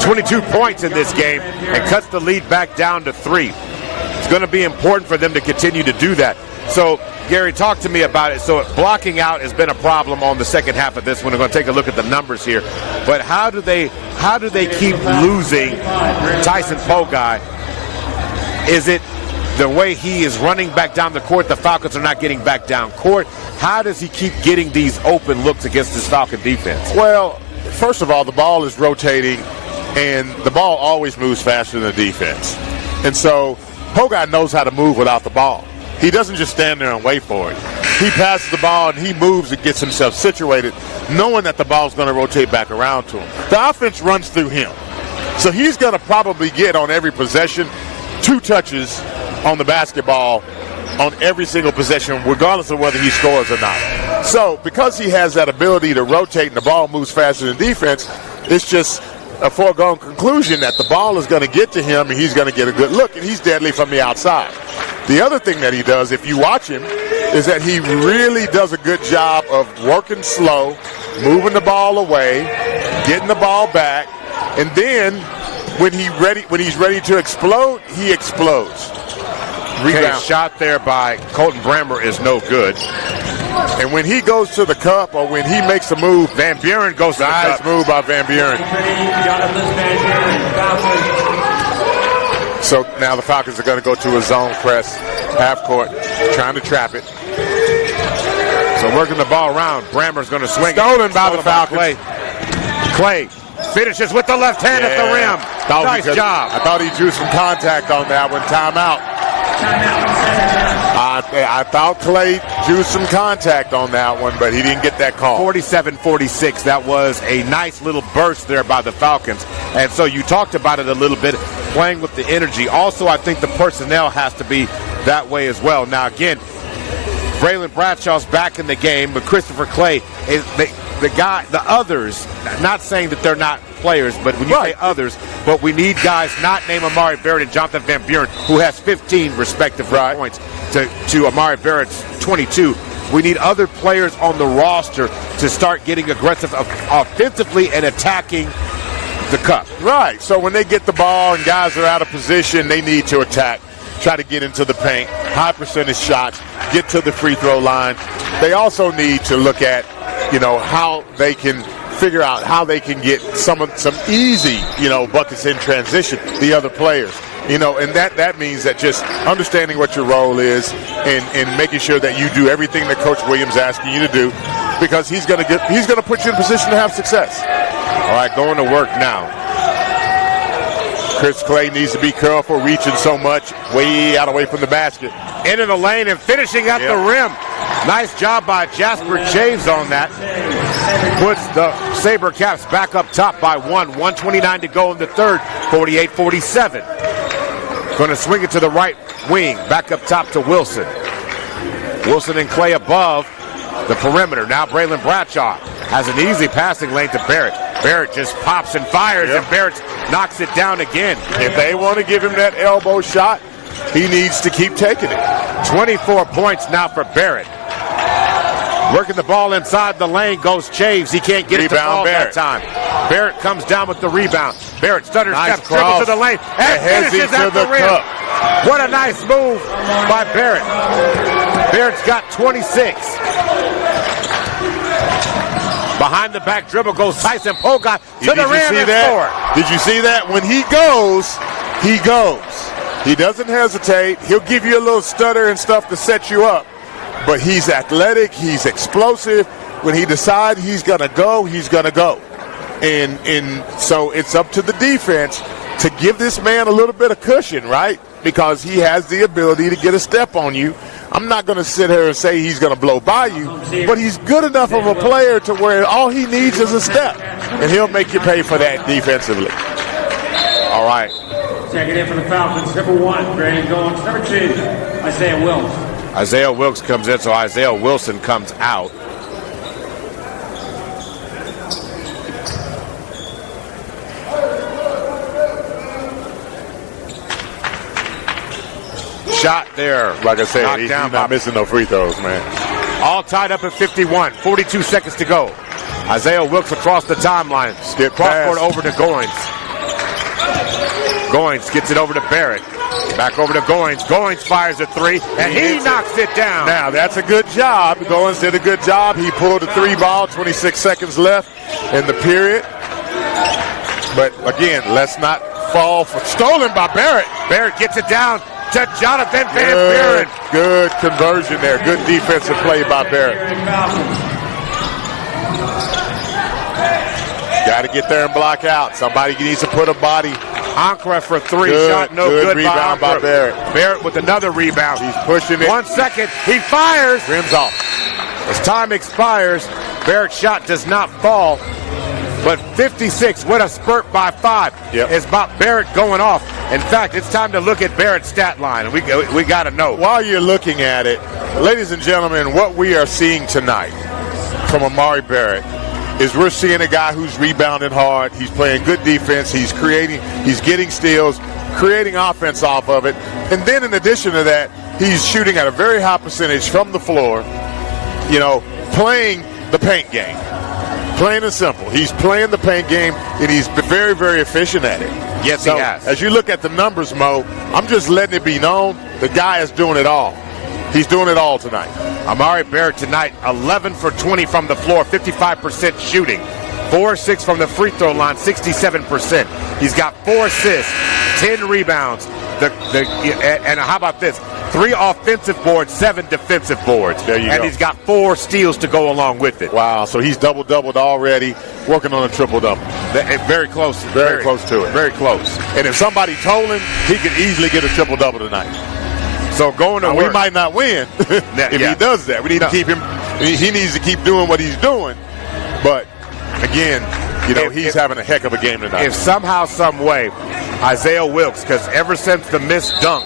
22 points in this game, and cuts the lead back down to 3. It's going to be important for them to continue to do that. So, Gary, talk to me about it. So, blocking out has been a problem on the second half of this one. We're going to take a look at the numbers here. But how do they keep losing Tyson Pogai? Is it the way he is running back down the court, the Falcons are not getting back down court. How does he keep getting these open looks against this Falcon defense? Well, first of all, the ball is rotating, and the ball always moves faster than the defense. And so Hogard knows how to move without the ball. He doesn't just stand there and wait for it. He passes the ball, and he moves and gets himself situated, knowing that the ball's going to rotate back around to him. The offense runs through him. So he's going to probably get on every possession 2 touches on the basketball on every single possession, regardless of whether he scores or not. So because he has that ability to rotate and the ball moves faster than defense, it's just a foregone conclusion that the ball is going to get to him and he's going to get a good look, and he's deadly from the outside. The other thing that he does, if you watch him, is that he really does a good job of working slow, moving the ball away, getting the ball back, and then when he's ready to explode, he explodes. Okay, shot there by Colton Brammer is no good. And when he goes to the cup, or when he makes a move, Van Buren goes to the nice cup. move by Van Buren. So now the Falcons are going to go to a zone press, half court, trying to trap it. So working the ball around. Brammer's going to swing. Stolen by the Falcons. Clay finishes with the left hand at the rim. Nice job. I thought he drew some contact on that one. Timeout. I thought Clay drew some contact on that one, but he didn't get that call. 47-46. That was a nice little burst there by the Falcons. And so you talked about it a little bit, playing with the energy. Also, I think the personnel has to be that way as well. Now, again, Braylon Bradshaw's back in the game, but Christopher Clay is the others, not saying that they're not players, but when you say others, but we need guys not named Amari Barrett and Jonathan Van Buren, who has 15 respective points to Amari Barrett's 22. We need other players on the roster to start getting aggressive offensively and attacking the cup. Right. So when they get the ball and guys are out of position, they need to attack, try to get into the paint, high percentage shots, get to the free throw line. They also need to look at, how they can figure out how they can get some easy, buckets in transition, the other players. And that means that just understanding what your role is and making sure that you do everything that Coach Williams is asking you to do, because he's going to put you in a position to have success. All right, going to work now. Chris Clay needs to be careful, reaching so much way out away from the basket. Into the lane and finishing at the rim. Nice job by Jasper Chaves on that. Puts the SaberCats back up top by 129 to go in the third, 48-47. Going to swing it to the right wing, back up top to Wilson. Wilson and Clay above the perimeter. Now Braylon Bradshaw has an easy passing lane to Barrett. Barrett just pops and fires, and Barrett knocks it down again. If they want to give him that elbow shot, he needs to keep taking it. 24 points now for Barrett. Working the ball inside the lane goes Chaves. He can't get it to fall that time. Barrett comes down with the rebound. Barrett stutters, steps, dribbles to the lane, and finishes at the rim. What a nice move by Barrett. Barrett's got 26. Behind the back dribble goes Tyson Pogott to the rim and score. Did you see that? When he goes, he goes. He doesn't hesitate. He'll give you a little stutter and stuff to set you up. But he's athletic. He's explosive. When he decides he's going to go, he's going to go. And so it's up to the defense to give this man a little bit of cushion, right? Because he has the ability to get a step on you. I'm not going to sit here and say he's going to blow by you, but he's good enough of a player to where all he needs is a step, and he'll make you pay for that defensively. All right. Checking in for the Falcons, number 1, Brandon Goins. Number 2, Isaiah Wilkes. Isaiah Wilkes comes in, so Isaiah Wilson comes out. Shot there. Like I said, he's not missing no free throws, man. All tied up at 51. 42 seconds to go. Isaiah Wilkes across the timeline. Skip cross-court pass. over to Goins. Goins gets it over to Barrett. Back over to Goins. Goins fires a three, and he knocks it down. Now, that's a good job. Goins did a good job. He pulled a 3 ball, 26 seconds left in the period. But, again, let's not fall for stolen by Barrett. Barrett gets it down, to Jonathan Van Buren. Good conversion there. Good defensive play by Barrett. Got to get there and block out. Somebody needs to put a body. Ankara for three. Shot no good rebound by Barrett. Barrett with another rebound. He's pushing it. 1 second. He fires. Rims off. As time expires, Barrett's shot does not fall. But 56, what a spurt by 5. Yep. It's about Barrett going off. In fact, it's time to look at Barrett's stat line. We got to know. While you're looking at it, ladies and gentlemen, what we are seeing tonight from Amari Barrett is we're seeing a guy who's rebounding hard. He's playing good defense. He's creating, he's getting steals, creating offense off of it. And then in addition to that, he's shooting at a very high percentage from the floor, you know, playing the paint game. Plain and simple. He's playing the paint game, and he's very, very efficient at it. Yes, so he has. As you look at the numbers, Mo, I'm just letting it be known the guy is doing it all. He's doing it all tonight. Amari Barrett tonight, 11 for 20 from the floor, 55% shooting. 4-6 from the free throw line, 67%. He's got 4 assists, 10 rebounds. And how about this? 3 offensive boards, 7 defensive boards. There you go. And he's got 4 steals to go along with it. Wow, so he's double-doubled already, working on a triple-double. Very close. Very close to it. Very close. And if somebody told him, he could easily get a triple-double tonight. So going to now, work. we might not win if he does that. We need to keep him. He needs to keep doing what he's doing. But, again, you know, he's having a heck of a game tonight. If somehow, some way, Isaiah Wilkes, because ever since the missed dunk,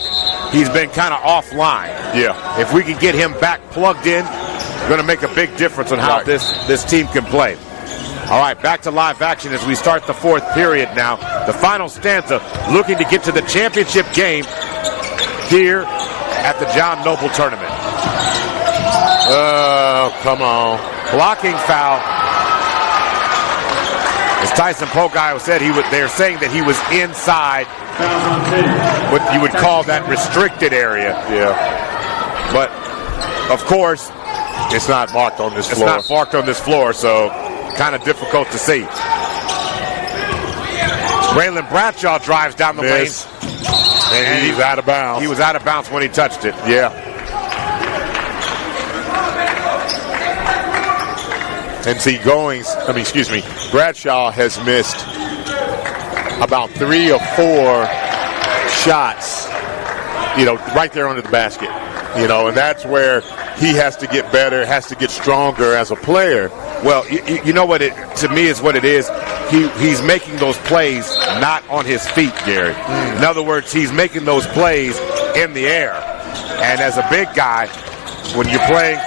he's been kind of offline. Yeah. If we can get him back plugged in, going to make a big difference on how this team can play. All right, back to live action as we start the 4th period now. The final stanza, looking to get to the championship game here at the John Noble Tournament. Oh, come on. Blocking foul. As Tyson Pogai said, they're saying that he was inside what you would call that restricted area. Yeah. But, of course, it's not marked on this floor. It's not marked on this floor, so kind of difficult to see. Braylon Bradshaw drives down the lane. And he's out of bounds. He was out of bounds when he touched it. Yeah. And see, Bradshaw has missed about 3 or 4 shots, you know, right there under the basket. You know, and that's where he has to get better, has to get stronger as a player. Well, you know what to me is what it is. He's making those plays not on his feet, Gary. In other words, he's making those plays in the air. And as a big guy, when you're playing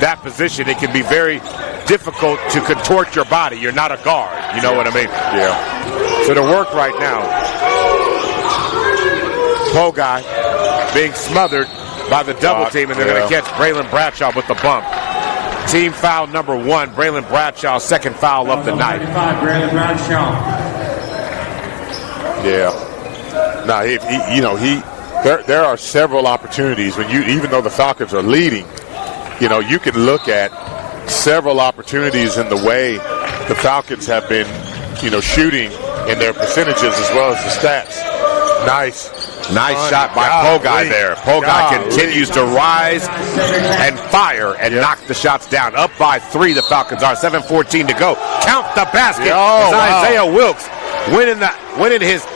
that position, it can be very difficult to contort your body. You're not a guard. You know what I mean? Yeah. So to work right now, Pogai being smothered by the double team, and they're going to catch Braylon Bradshaw with the bump. Team foul number 1, Braylon Bradshaw, second foul of the night. Braylon Bradshaw. Yeah. Now, there are several opportunities when even though the Falcons are leading, you know, you can look at several opportunities in the way the Falcons have been, you know, shooting in their percentages as well as the stats. Nice shot by Pogai there. Pogai continues to rise and fire and knock the shots down. Up by 3, the Falcons are. 7:14 to go. Count the basket. Isaiah Wilkes winning his,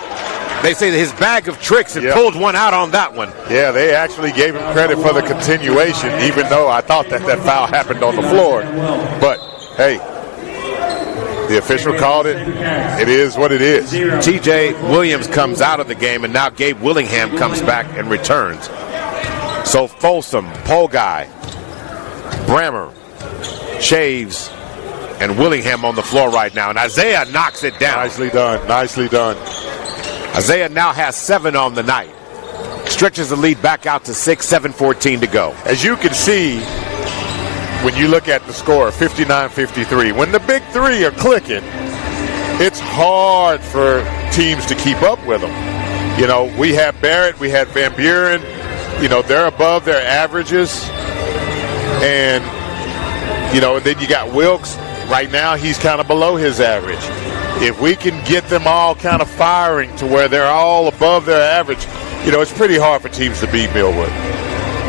they say, his bag of tricks and pulled one out on that one. Yeah, they actually gave him credit for the continuation, even though I thought that foul happened on the floor. But, hey, the official called it. It is what it is. TJ Williams comes out of the game, and now Gabe Willingham comes back and returns. So Folsom, Pogai, Brammer, Shaves, and Willingham on the floor right now. And Isaiah knocks it down. Nicely done. Nicely done. Isaiah now has 7 on the night. Stretches the lead back out to 6, 7:14 to go. As you can see, when you look at the score, 59-53, when the big 3 are clicking, it's hard for teams to keep up with them. You know, we have Barrett, we had Van Buren, you know, they're above their averages. And, you know, and then you got Wilkes. Right now, he's kind of below his average. If we can get them all kind of firing to where they're all above their average, it's pretty hard for teams to beat Millwood.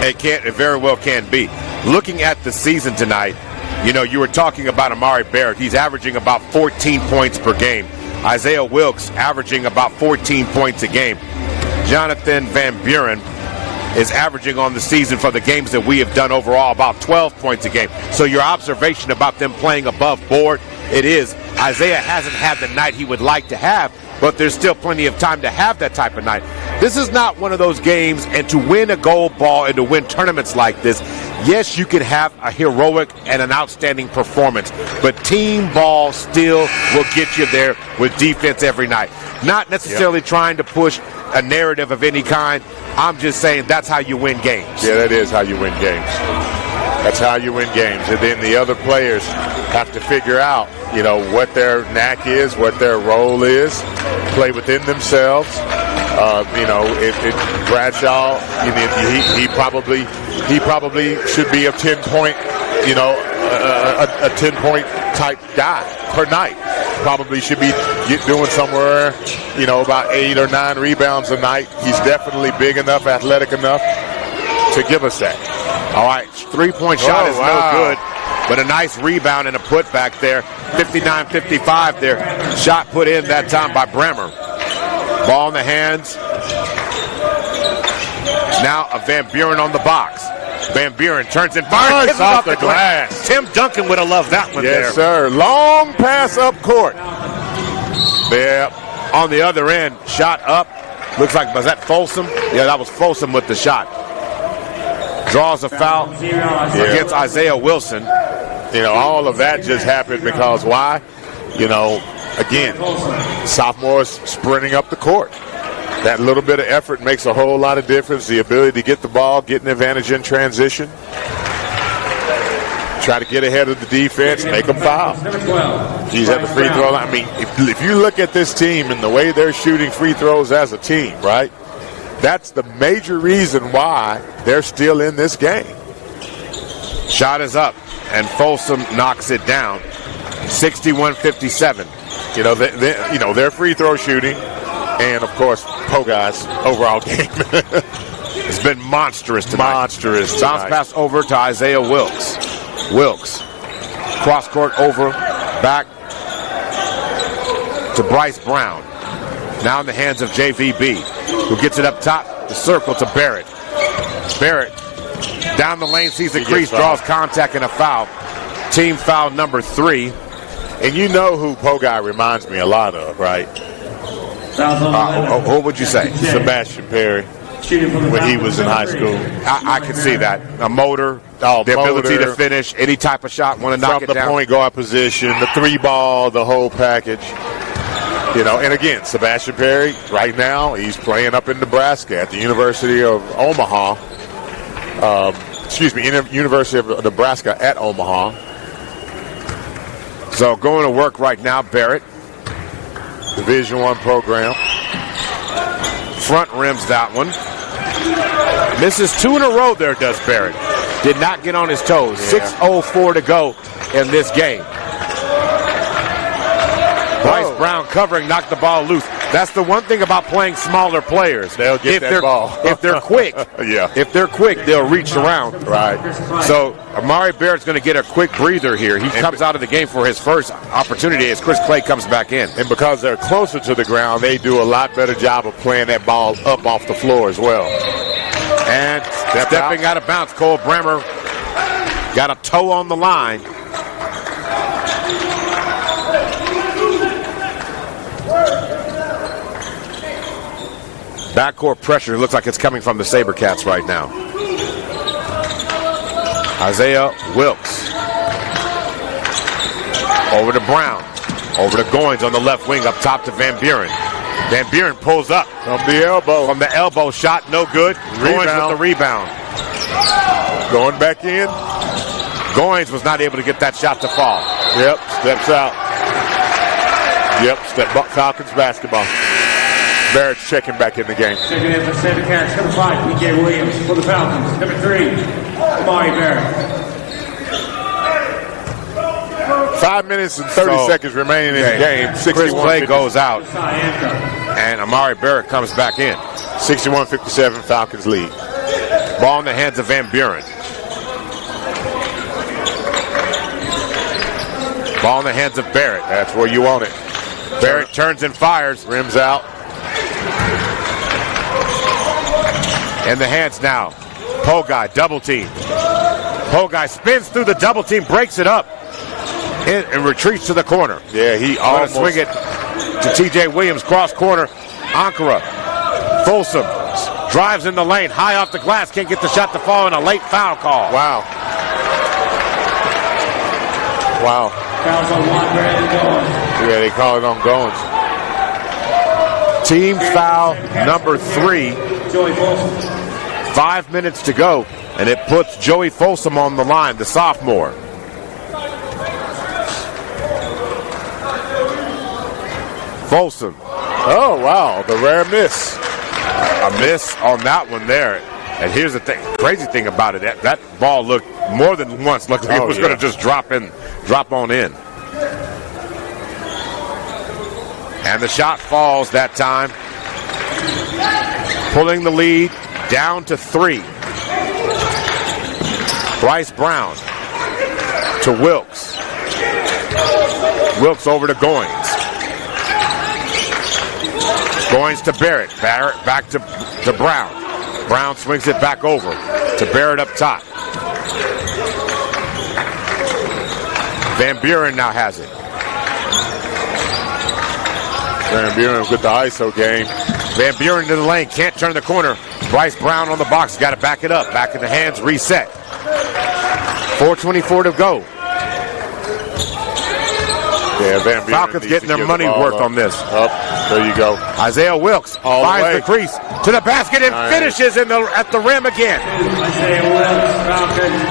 It very well can be. Looking at the season tonight, you were talking about Amari Barrett. He's averaging about 14 points per game. Isaiah Wilkes averaging about 14 points a game. Jonathan Van Buren is averaging on the season for the games that we have done overall about 12 points a game. So your observation about them playing above board, it is. Isaiah hasn't had the night he would like to have, but there's still plenty of time to have that type of night. This is not one of those games, and to win a gold ball and to win tournaments like this, yes, you can have a heroic and an outstanding performance, but team ball still will get you there with defense every night. Not necessarily trying to push a narrative of any kind. I'm just saying that's how you win games. Yeah, that is how you win games. That's how you win games. And then the other players have to figure out, what their knack is, what their role is, play within themselves. If Bradshaw, he probably should be a 10-point, a 10-point type guy per night. Probably should be doing somewhere, about 8 or 9 rebounds a night. He's definitely big enough, athletic enough to give us that. All right, three-point shot is no good, but a nice rebound and a putback there. 59-55 there. Shot put in that time by Bremer. Ball in the hands. Now a Van Buren on the box. Van Buren turns and fires. Nice off the glass. Tim Duncan would have loved that one there. Yes, sir. Long pass up court. There. On the other end, shot up. Looks like, was that Folsom? Yeah, that was Folsom with the shot. Draws a foul against Isaiah Wilson. All of that just happened because why? Again, sophomores sprinting up the court. That little bit of effort makes a whole lot of difference. The ability to get the ball, get an advantage in transition. Try to get ahead of the defense, make them foul. He's at the free throw line. I mean, if you look at this team and the way they're shooting free throws as a team, right? That's the major reason why they're still in this game. Shot is up, and Folsom knocks it down. 61-57. Their free throw shooting, and of course, Pogai's overall game. It's been monstrous tonight. Monstrous. Bounce pass over to Isaiah Wilkes. Wilkes, cross court over, back to Bryce Brown. Now in the hands of JVB, who gets it up top, the circle to Barrett. Barrett down the lane, sees the crease, draws contact and a foul. Team foul number 3. And you know who Pogai reminds me a lot of, right? Who would you say? Sebastian Perry. When he was in high school. I can see that. A motor, the ability to finish any type of shot, want to knock it down. From the point guard position, the 3-ball, the whole package. And again, Sebastian Perry, right now, he's playing up in Nebraska at the University of Omaha. University of Nebraska at Omaha. So going to work right now, Barrett. Division I program. Front rims that one. Misses 2 in a row there, does Barrett. Did not get on his toes. 6:04 to go in this game. Bryce Brown covering, knocked the ball loose. That's the one thing about playing smaller players. They'll get that ball. If they're quick, if they're quick, they'll reach around. Right. So Amari Barrett's going to get a quick breather here. He comes out of the game for his first opportunity as Chris Clay comes back in. And because they're closer to the ground, they do a lot better job of playing that ball up off the floor as well. And stepping out of bounds, Cole Bremer got a toe on the line. Backcourt pressure looks like it's coming from the SaberCats right now. Isaiah Wilkes. Over to Brown. Over to Goins on the left wing, up top to Van Buren. Van Buren pulls up. From the elbow. From the elbow shot, no good. Goins with the rebound. Going back in. Goins was not able to get that shot to fall. Yep, steps out. Yep, Falcons basketball. Barrett's checking back in the game. Checking in for SaberCats, number 5, P.J. Williams. For the Falcons, number 3, Amari Barrett. 5 minutes and 30 seconds remaining in the game. Chris Clay goes out, Anchor. and Amari Barrett comes back in. 61-57, Falcons lead. Ball in the hands of Van Buren. Ball in the hands of Barrett. That's where you want it. Barrett turns and fires. Rims out. In the hands now. Pogai, double team. Pogai spins through the double team, breaks it up, and retreats to the corner. Yeah, he almost Swing it to T.J. Williams, cross corner. Ankara, Folsom, drives in the lane, high off the glass, can't get the shot to fall, and a late foul call. Wow. Wow. Fouls on one, Brandon Goins. Yeah, they call it on Goins. Team foul number 3. Joey Folsom. 5 minutes to go, and it puts Joey Folsom on the line, the sophomore. Folsom. Oh, wow. The rare miss. A miss on that one there. And here's the thing, crazy thing about it, that ball looked more than once looked like it was going to just drop on in. And the shot falls that time. Pulling the lead down to 3. Bryce Brown to Wilkes. Wilkes over to Goins. Goins to Barrett. Barrett back to Brown. Brown swings it back over to Barrett up top. Van Buren now has it. Van Buren with the ISO game. Van Buren to the lane, can't turn the corner. Bryce Brown on the box, got to back it up. Back in the hands, reset. 4:24 to go. Yeah, Van Buren Falcons getting their money worth on this. Up, there you go. Isaiah Wilkes finds the crease to the basket and finishes at the rim again. Isaiah Wilkes, Falcons.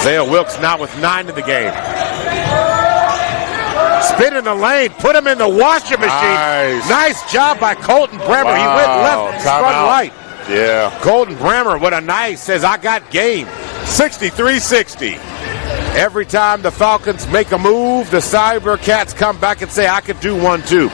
Isaiah Wilkes now with 9 in the game. Spin in the lane, put him in the washing machine. Nice job by Colton Bremer. Wow. He went left, spun right. Yeah. Colton Bremer, what a nice, says, I got game. 63-60. Every time the Falcons make a move, the SaberCats come back and say, I could do one too.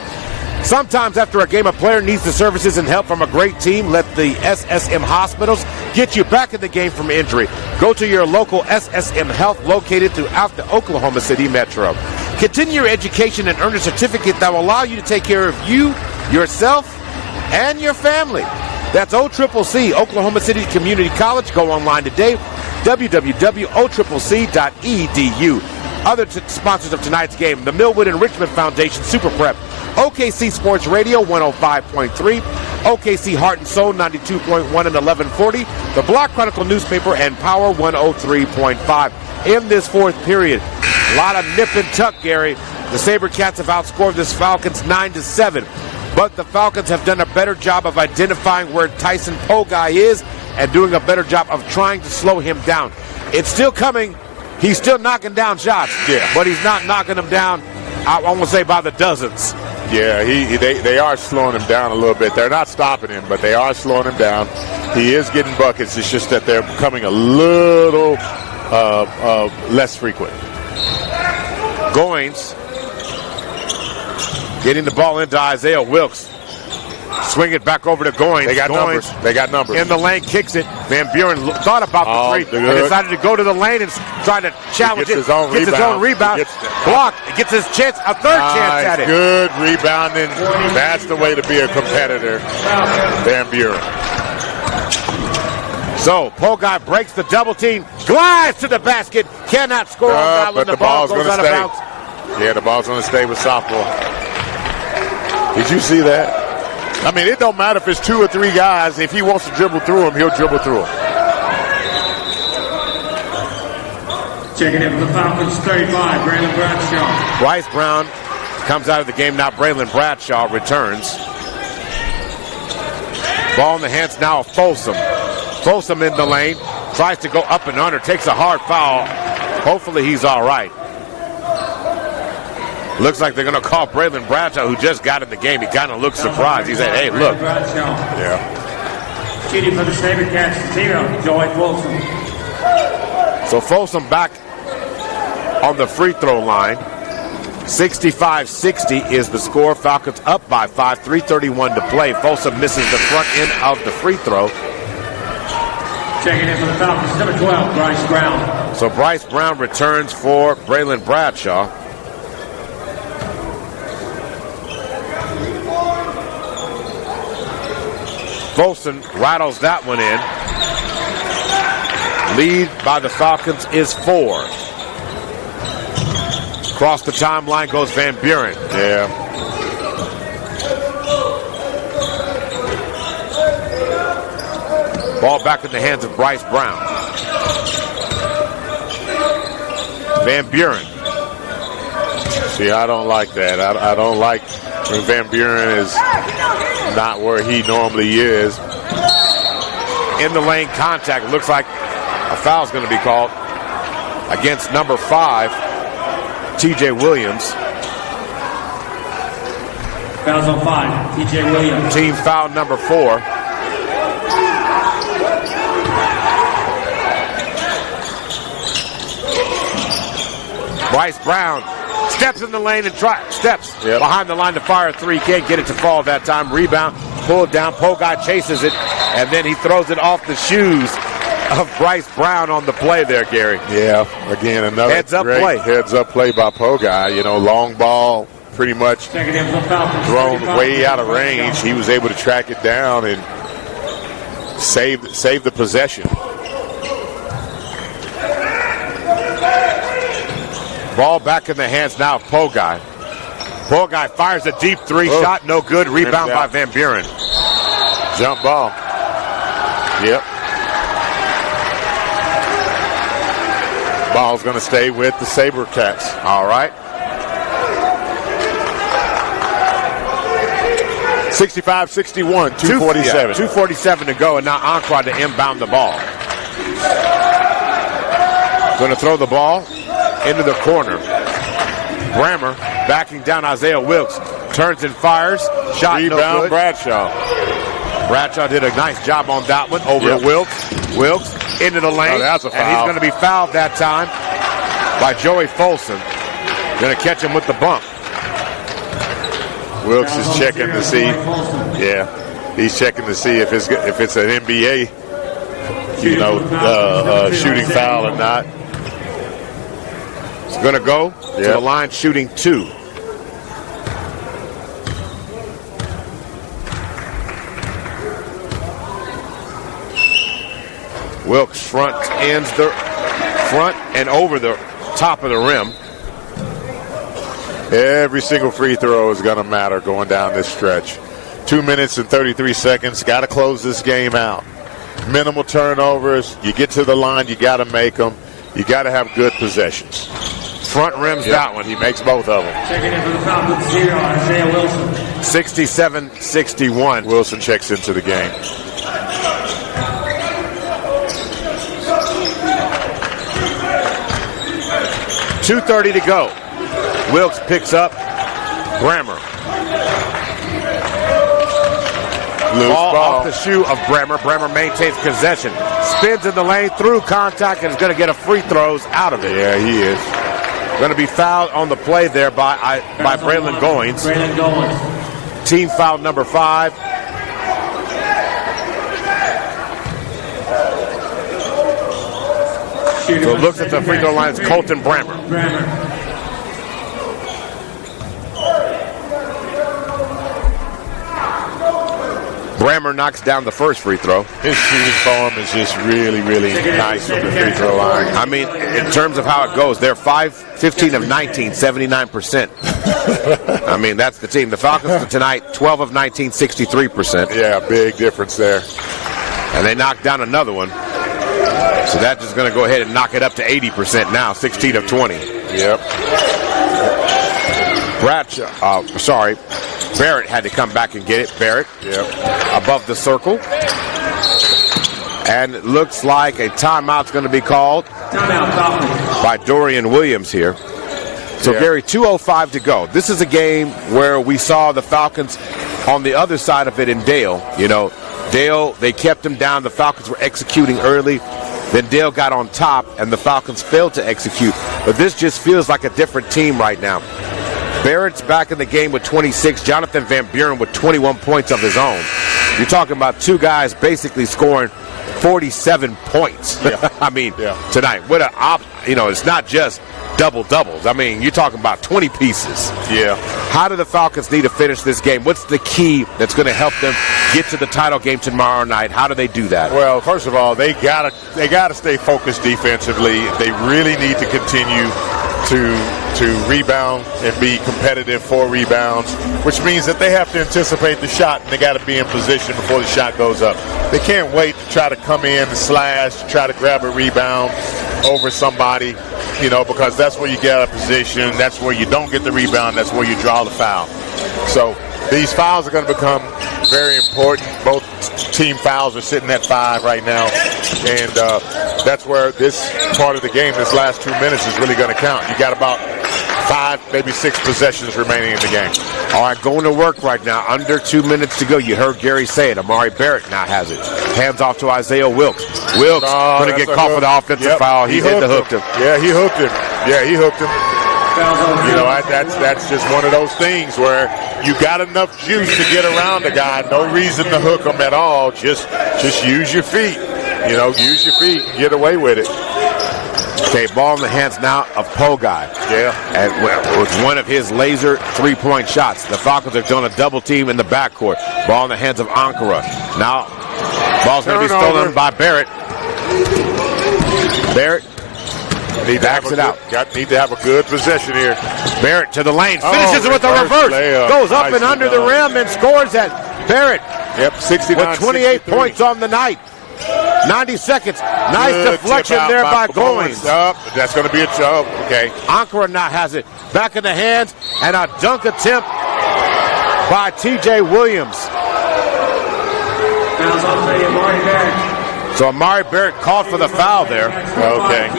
Sometimes after a game, a player needs the services and help from a great team. Let the SSM Hospitals get you back in the game from injury. Go to your local SSM Health located throughout the Oklahoma City metro. Continue your education and earn a certificate that will allow you to take care of you, yourself, and your family. That's OCCC, Oklahoma City Community College. Go online today, www.occc.edu. Other sponsors of tonight's game, the Millwood and Richmond Foundation Super Prep, OKC Sports Radio 105.3, OKC Heart and Soul 92.1 and 1140, the Block Chronicle newspaper, and Power 103.5. In this fourth period, a lot of nip and tuck, Gary. The SaberCats have outscored this Falcons 9-7, but the Falcons have done a better job of identifying where Tyson Pogai is and doing a better job of trying to slow him down. It's still coming. He's still knocking down shots, but he's not knocking them down, I want to say, by the dozens. Yeah, they are slowing him down a little bit. They're not stopping him, but they are slowing him down. He is getting buckets. It's just that they're becoming a little less frequent. Goins getting the ball into Isaiah Wilkes. Swing it back over to Goins. They got numbers. They got numbers. In the lane, kicks it. Van Buren thought about the three and decided to go to the lane and try to challenge it. Gets his own rebound. Block. Gets his chance, a third chance at it. Good rebounding. That's the way to be a competitor. Van Buren. So, Pogai breaks the double team, glides to the basket, cannot score on that when the ball goes out of bounds. Yeah, the ball's going to stay with Southmoore. Did you see that? I mean, it don't matter if it's 2 or 3 guys. If he wants to dribble through them, he'll dribble through them. Checking in for the Falcons, 35, Braylon Bradshaw. Bryce Brown comes out of the game now. Braylon Bradshaw returns. Ball in the hands now of Folsom. Folsom in the lane, tries to go up and under, takes a hard foul. Hopefully he's all right. Looks like they're going to call Braylon Bradshaw, who just got in the game. He kind of looks surprised. He said, hey, look. Yeah. Cheating for the SaberCats, 0, Joey Folsom. So Folsom back on the free throw line. 65-60 is the score. Falcons up by 5, 3:31 to play. Folsom misses the front end of the free throw. Checking in for the Falcons, number 12, Bryce Brown. So Bryce Brown returns for Braylon Bradshaw. Folsom rattles that one in. Lead by the Falcons is 4. Across the timeline goes Van Buren. Yeah. Ball back in the hands of Bryce Brown. Van Buren. See, I don't like that. I don't like when Van Buren is not where he normally is. In the lane contact. Looks like a foul's going to be called against number 5, TJ Williams. Fouls on 5, TJ Williams. Team foul number 4. Bryce Brown steps in the lane and steps behind the line to fire a 3. Can't get it to fall that time. Rebound, pulled down. Pogai chases it, and then he throws it off the shoes of Bryce Brown on the play there, Gary. Yeah, again, another heads-up play. Heads-up play by Pogai. You know, long ball, pretty much thrown way out of range. He was able to track it down and save the possession. Ball back in the hands now of Pogai. Pogai fires a deep 3 shot, no good. Rebound by Van Buren. Jump ball. Yep. Ball's going to stay with the SaberCats. All right. 65-61, 2:47. 2:47 to go, and now Anqua to inbound the ball. Going to throw the ball into the corner. Brammer backing down Isaiah Wilkes. Turns and fires. Shot Rebound, no good. Bradshaw. Bradshaw did a nice job on that one. Over to Wilkes. Wilkes into the lane. Oh, that's a foul. And he's going to be fouled that time by Joey Folsom. Going to catch him with the bump. Wilkes is checking to see. Yeah, he's checking to see if it's an NBA, shooting foul or not. He's going to go to the line shooting 2. Wilkes front and over the top of the rim. Every single free throw is going to matter going down this stretch. 2 minutes and 33 seconds. Got to close this game out. Minimal turnovers. You get to the line, you got to make them. You got to have good possessions. Front rims that one. He makes both of them. Checking in for the Falcons, Isaiah Wilson. 67-61. Wilson checks into the game. .230 to go. Wilkes picks up Brammer. Ball off the shoe of Brammer. Brammer maintains possession. Spins in the lane through contact and is going to get a free throws out of it. Yeah, he is. Going to be fouled on the play there by Braylon Goins. Team foul number 5. So it looks at the free throw line. It's Colton Brammer. Brammer knocks down the first free throw. His shooting form is just really, really nice from the free throw line. I mean, in terms of how it goes, they're 15 of 19, 79%. I mean, that's the team. The Falcons tonight, 12 of 19, 63%. Yeah, big difference there. And they knocked down another one. So that's just going to go ahead and knock it up to 80% now, 16 of 20. Yep. Barrett had to come back and get it. Barrett above the circle. And it looks like a timeout's going to be called by Dorian Williams here. So, Gary, 2:05 to go. This is a game where we saw the Falcons on the other side of it in Dale. You know, Dale, they kept them down. The Falcons were executing early. Then Dale got on top, and the Falcons failed to execute. But this just feels like a different team right now. Barrett's back in the game with 26. Jonathan Van Buren with 21 points of his own. You're talking about two guys basically scoring 47 points. Yeah. I mean, tonight. What it's not just double-doubles. I mean, you're talking about 20 pieces. Yeah. How do the Falcons need to finish this game? What's the key that's going to help them get to the title game tomorrow night? How do they do that? Well, first of all, they gotta stay focused defensively. They really need to continue to rebound and be competitive for rebounds, which means that they have to anticipate the shot, and they got to be in position before the shot goes up. They can't wait to try to come in and slash, try to grab a rebound over somebody, because that's where you get out of position. That's where you don't get the rebound. That's where you draw the foul. So these fouls are going to become very important. Both team fouls are sitting at 5 right now, and that's where this part of the game, this last 2 minutes, is really going to count. You got about 5, maybe 6 possessions remaining in the game. All right, going to work right now. Under 2 minutes to go. You heard Gary say it. Amari Barrett now has it. Hands off to Isaiah Wilkes. Wilkes going to get caught for the offensive foul. He hooked him. Yeah, he hooked him. That's just one of those things where you got enough juice to get around the guy. No reason to hook him at all. Just use your feet. Use your feet and get away with it. Okay, ball in the hands now of Pogai. Yeah. And with one of his laser three-point shots. The Falcons are doing a double team in the backcourt. Ball in the hands of Ankara. Now, ball's going to be stolen by Barrett. Barrett backs it out. Need to have a good possession here. Barrett to the lane. Finishes it with a reverse. Layup. Goes up and under the rim and scores at Barrett. Yep, 69. With 28 points on the night. 90 seconds. Nice deflection there by Goins. That's going to be a job. Okay. Ankara now has it. Back in the hands. And a dunk attempt by T.J. Williams. Fouls on play, Amari Barrett. So Amari Barrett called for the foul there. Okay.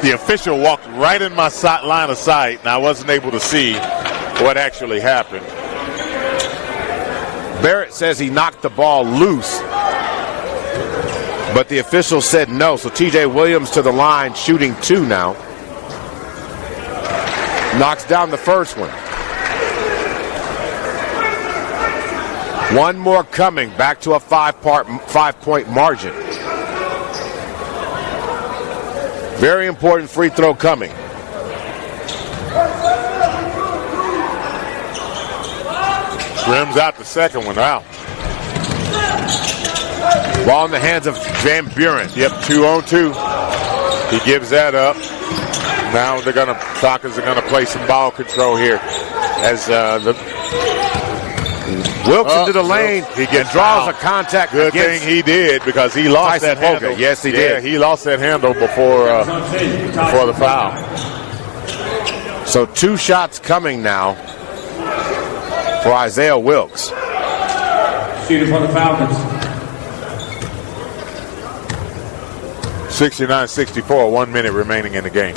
The official walked right in my line of sight, and I wasn't able to see what actually happened. Barrett says he knocked the ball loose, but the official said no. So T.J. Williams to the line, shooting 2 now. Knocks down the first one. One more coming, back to a 5-point margin. Very important free throw coming. Rims out the second one out. Ball in the hands of Van Buren. Yep, 2 on 2. He gives that up. Now Falcons are gonna play some ball control here as Wilkes into the lane. He gets draws fouled. a contact. Good thing he did, because he lost Tyson that handle. Hogan. Yes, he did. He lost that handle before the foul. So 2 shots coming now for Isaiah Wilkes. Shooting for the Falcons. 69-64, 1 minute remaining in the game.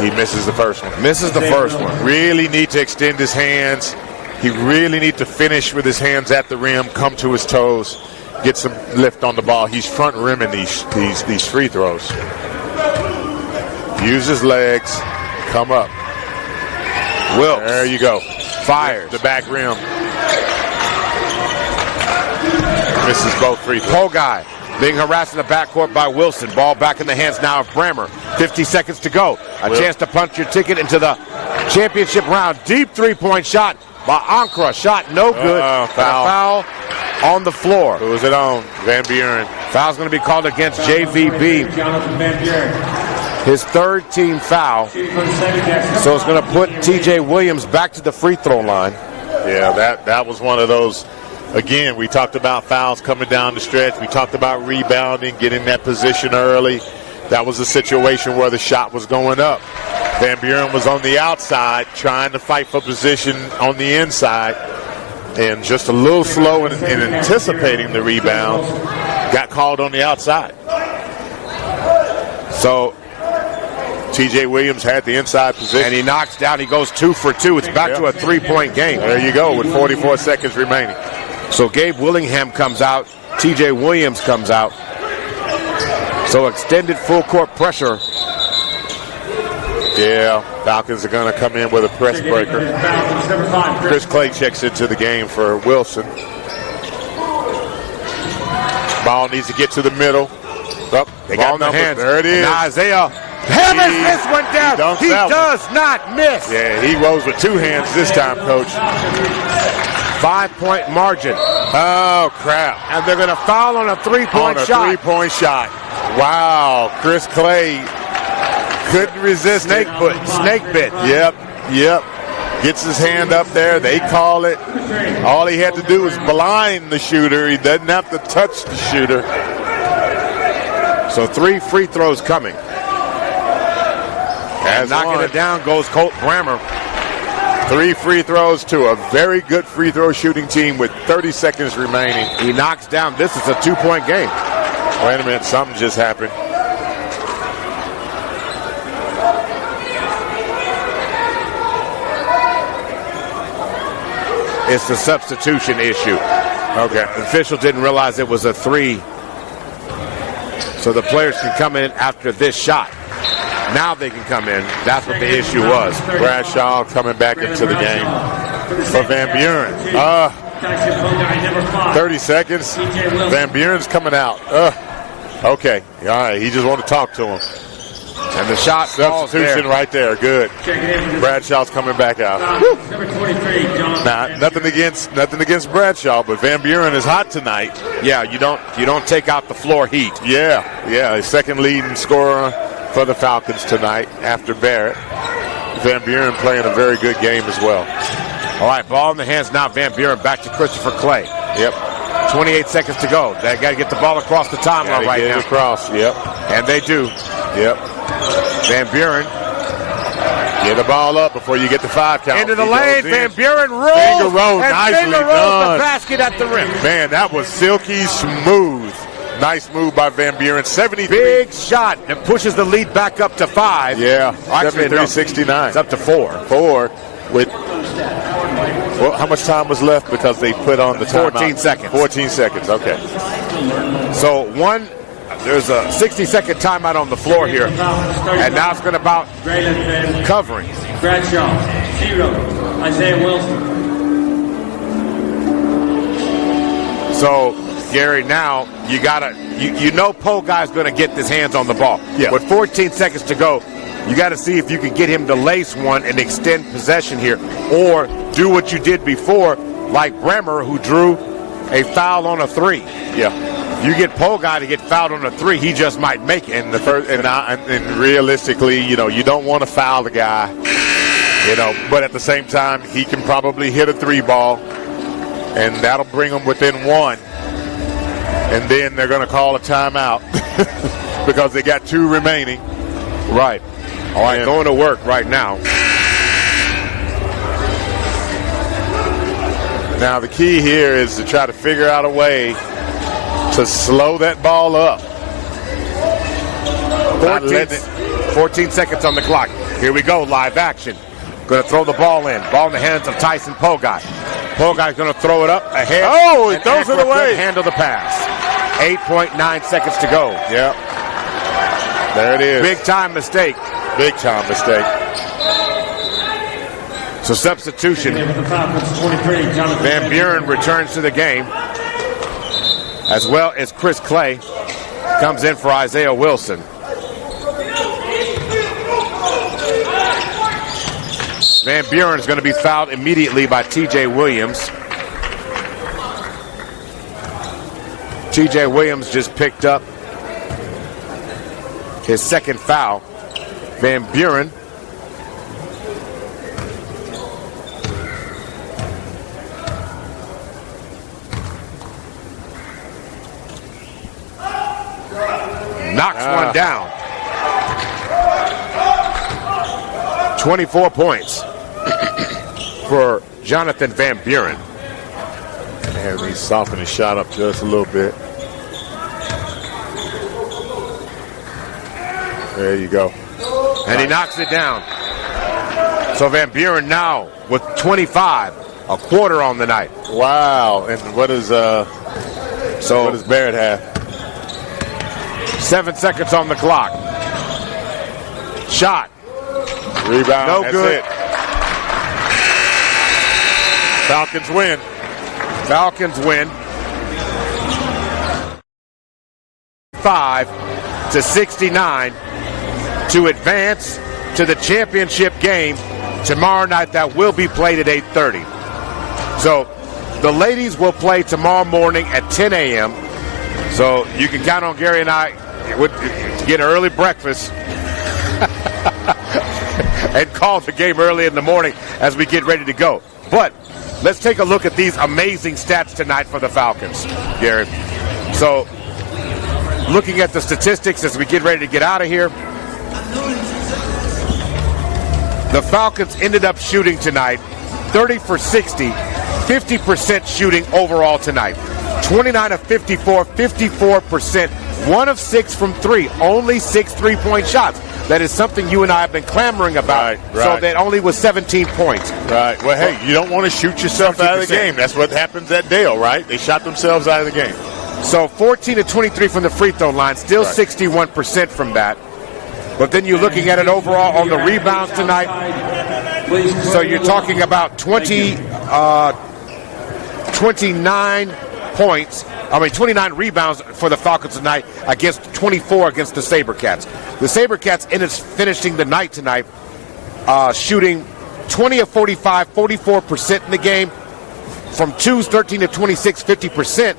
He misses the first one. Really need to extend his hands. He really need to finish with his hands at the rim, come to his toes, get some lift on the ball. He's front rimming these free throws. Use his legs, come up. Wilkes. There you go. Fires. The back rim. Misses both free throws. Pogai being harassed in the backcourt by Wilson. Ball back in the hands now of Brammer. 50 seconds to go. A chance to punch your ticket into the championship round. Deep three-point shot by Ankara. Shot no good. Foul on the floor. Who is it on? Van Buren. Foul's going to be called against JVB. His 3rd team foul. So it's going to put T.J. Williams back to the free throw line. Yeah, that was one of those. Again, we talked about fouls coming down the stretch. We talked about rebounding, getting that position early. That was a situation where the shot was going up. Van Buren was on the outside trying to fight for position on the inside, and just a little slow in anticipating the rebound. Got called on the outside. So T.J. Williams had the inside position. And he knocks down. He goes 2 for 2. It's back to a 3-point game. There you go with 44 seconds remaining. So Gabe Willingham comes out T.J. Williams comes out. So extended full court pressure. Yeah, Falcons are going to come in with a press breaker. Chris Clay checks into the game for Wilson. Ball needs to get to the middle. Up, They got in the hands. There it is. And Isaiah hammers this one down. He does not miss. Yeah, he rolls with two hands this time, Coach. 5-point margin. Oh, crap. And they're going to foul on a three-point shot. Three-point shot. Wow, Chris Clay couldn't resist Snake bit. Yep. Gets his hand up there. They call it. All he had to do was blind the shooter. He doesn't have to touch the shooter. So 3 free throws coming. And knocking it down goes Colt Brammer. 3 free throws to a very good free throw shooting team with 30 seconds remaining. He knocks down. This is a 2-point game. Wait a minute. Something just happened. It's the substitution issue. Okay. The official didn't realize it was a 3. So the players can come in after this shot. Now they can come in. That's what the issue was. Bradshaw coming back into the game for Van Buren. 30 seconds. Van Buren's coming out. Okay. All right. He just wanted to talk to him. And the shot substitution right there. Good. Bradshaw's coming back out. Now, nothing against Bradshaw, but Van Buren is hot tonight. Yeah, you don't take out the floor heat. Yeah. His second leading scorer for the Falcons tonight after Barrett. Van Buren playing a very good game as well. All right, ball in the hands now. Van Buren back to Christopher Clay. Yep. 28 seconds to go. They got to get the ball across the timeline right now. Across. Yep. And they do. Yep. Van Buren. Get the ball up before you get the 5 count. Into the lane. Van Buren rolls. Finger roll. Nicely done. The basket at the rim. Man, that was silky smooth. Nice move by Van Buren. 73. Big shot that pushes the lead back up to 5. Yeah. Actually, 73-69. It's up to 4. 4 with. Well, how much time was left because they put on the timeout? 14 seconds. 14 seconds. Okay. So there's a 60-second timeout on the floor here, and now it's going to about covering. Bradshaw, 0. Isaiah Wilson. So, Gary, now you know Poe guy's going to get his hands on the ball. Yeah. With 14 seconds to go, you got to see if you can get him to lace one and extend possession here, or do what you did before, like Bremer, who drew a foul on a 3. Yeah. You get Poe guy to get fouled on a 3, he just might make it in the first. And realistically, you don't want to foul the guy, but at the same time, he can probably hit a 3 ball, and that'll bring them within 1. And then they're going to call a timeout because they got 2 remaining. Right. All right, going to work right now. Now, the key here is to try to figure out a way to slow that ball up. 14 seconds on the clock. Here we go, live action. Going to throw the ball in. Ball in the hands of Tyson Pogai. Pogai's going to throw it up ahead. Oh, he throws it away. Handle the pass. 8.9 seconds to go. Yep. There it is. Big time mistake. Big time mistake. So substitution. Van Buren returns to the game, as well as Chris Clay comes in for Isaiah Wilson. Van Buren is going to be fouled immediately by T.J. Williams. T.J. Williams just picked up his second foul. Van Buren knocks one down. 24 points for Jonathan Van Buren. And he softened his shot up just a little bit. There you go. And he knocks it down. So Van Buren now with 25, a quarter on the night. Wow. And what is So what does Barrett have? 7 seconds on the clock. Shot. Rebound. No That's good. it. Falcons win. Falcons win. 5-69 to advance to the championship game tomorrow night that will be played at 8:30. So the ladies will play tomorrow morning at 10 a.m. So you can count on Gary and I to get an early breakfast and call the game early in the morning as we get ready to go. But let's take a look at these amazing stats tonight for the Falcons, Gary. So looking at the statistics as we get ready to get out of here, the Falcons ended up shooting tonight 30 for 60, 50% shooting overall tonight. 29 of 54, 54%, 1 of 6 from 3, only 6 3-point shots. That is something you and I have been clamoring about. Right. So that only was 17 points. Right. Well, hey, you don't want to shoot yourself out of the game. That's what happens at Dale, right? They shot themselves out of the game. So 14 of 23 from the free throw line, still 61% from that. But then you're looking at it overall on the rebounds tonight. So you're talking about 29 points. 29 rebounds for the Falcons tonight against 24 against the SaberCats. The SaberCats ended finishing the night tonight shooting 20 of 45, 44% in the game. From 2s, 13 of 26, 50%.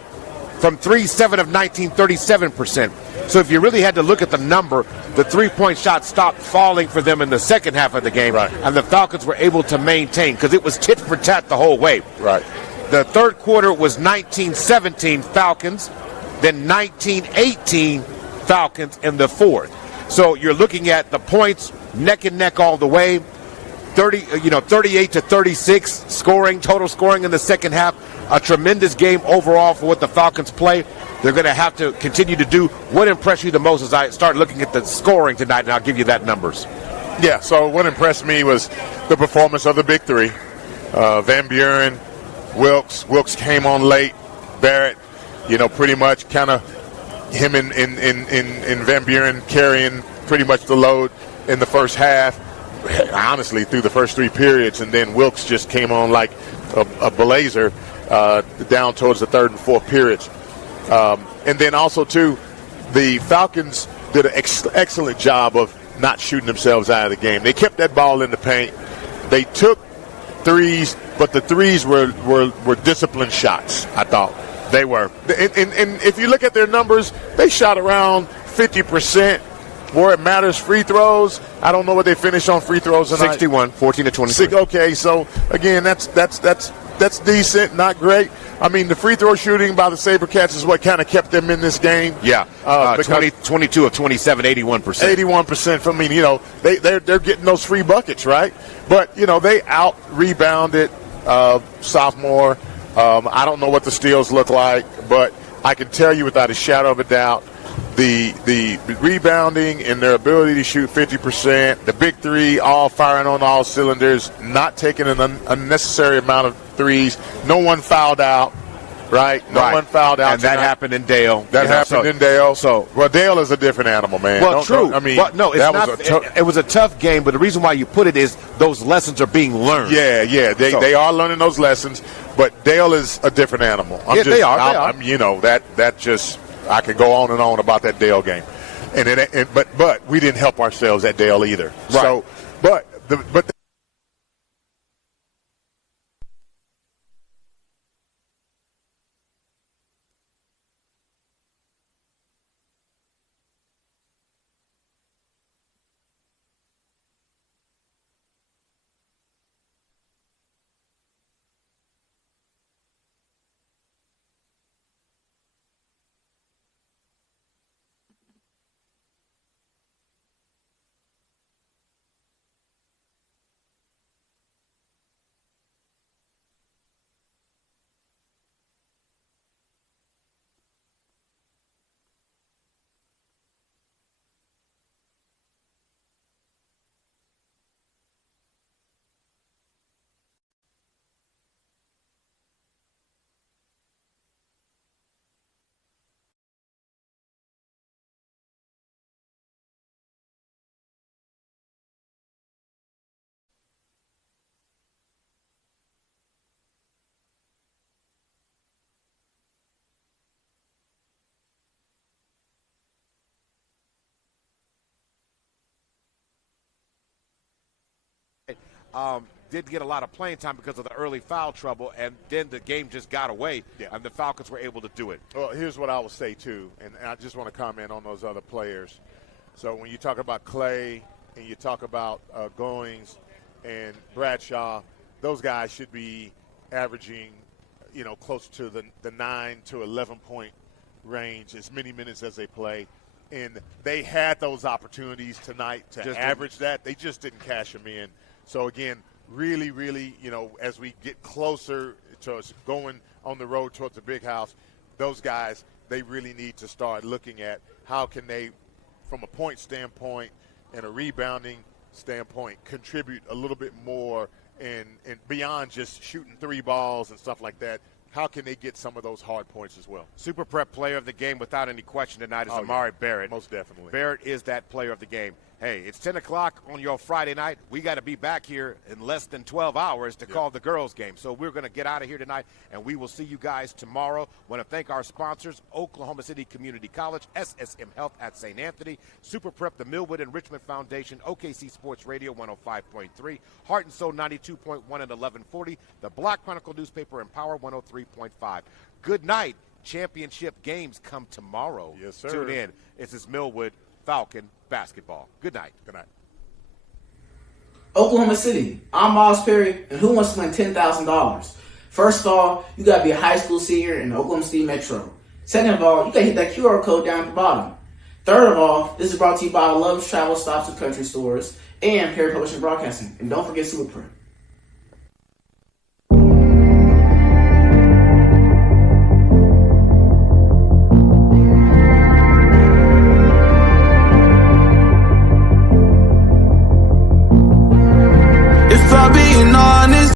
From 3, 7 of 19, 37%. So if you really had to look at the number, the 3-point shot stopped falling for them in the second half of the game. Right. And the Falcons were able to maintain because it was tit for tat the whole way. Right. The third quarter was 19-17 Falcons, then 19-18 Falcons in the fourth. So you're looking at the points neck and neck all the way. 38 to 36 scoring, total scoring in the second half. A tremendous game overall for what the Falcons play. They're going to have to continue to do. What impressed you the most as I start looking at the scoring tonight, and I'll give you that numbers. Yeah, so what impressed me was the performance of the big three. Van Buren, Wilkes. Wilkes came on late. Barrett, pretty much kind of him and Van Buren carrying pretty much the load in the first half. Honestly, through the first 3 periods, and then Wilkes just came on like a blazer down towards the third and fourth periods. And then also, too, the Falcons did an excellent job of not shooting themselves out of the game. They kept that ball in the paint. They took threes, but the threes were disciplined shots, I thought. They were. And if you look at their numbers, they shot around 50%. Where it matters, free throws, I don't know what they finished on free throws tonight. 61, 14 to 23. Okay, so again, that's decent, not great. The free throw shooting by the SaberCats is what kind of kept them in this game. Yeah, 22 of 27, 81%. 81% from they're getting those free buckets, right? But they out rebounded Southmoore. I don't know what the steals look like, but I can tell you without a shadow of a doubt, the rebounding and their ability to shoot 50%, the big three, all firing on all cylinders, not taking an unnecessary amount of threes. No one fouled out, right? No one fouled out. And that happened in Dale. That happened in Dale. Well, Dale is a different animal, man. Well, true. No, it's not. It was a tough game, but the reason why you put it is those lessons are being learned. Yeah. They are learning those lessons, but Dale is a different animal. They are. That just. I could go on and on about that Dale game, but we didn't help ourselves at Dale either. Right. So, but. didn't get a lot of playing time because of the early foul trouble, and then the game just got away, and the Falcons were able to do it. Well, here's what I will say, too, and I just want to comment on those other players. So when you talk about Clay and you talk about Goings and Bradshaw, those guys should be averaging, close to the 9 to 11 point range, as many minutes as they play. And they had those opportunities tonight to average that. They just didn't cash them in. So, again, really, really, as we get closer to us going on the road towards the big house, those guys, they really need to start looking at how can they, from a point standpoint and a rebounding standpoint, contribute a little bit more and beyond just shooting 3 balls and stuff like that. How can they get some of those hard points as well? Super Prep player of the game without any question tonight is Amari Barrett. Most definitely. Barrett is that player of the game. Hey, it's 10 o'clock on your Friday night. We got to be back here in less than 12 hours to call the girls' game. So we're going to get out of here tonight, and we will see you guys tomorrow. Want to thank our sponsors, Oklahoma City Community College, SSM Health at St. Anthony, Super Prep, the Millwood and Richmond Foundation, OKC Sports Radio 105.3, Heart and Soul 92.1 and 1140, the Black Chronicle newspaper and Power 103.5. Good night. Championship games come tomorrow. Yes, sir. Tune in. This is Millwood Falcon basketball. Good night. Good night. Oklahoma City, I'm Miles Perry, and who wants to win $10,000? First of all, you got to be a high school senior in the Oklahoma City Metro. Second of all, you got to hit that QR code down at the bottom. Third of all, this is brought to you by Love's Travel Stops and Country Stores and Perry Publishing Broadcasting. And don't forget Super Prep.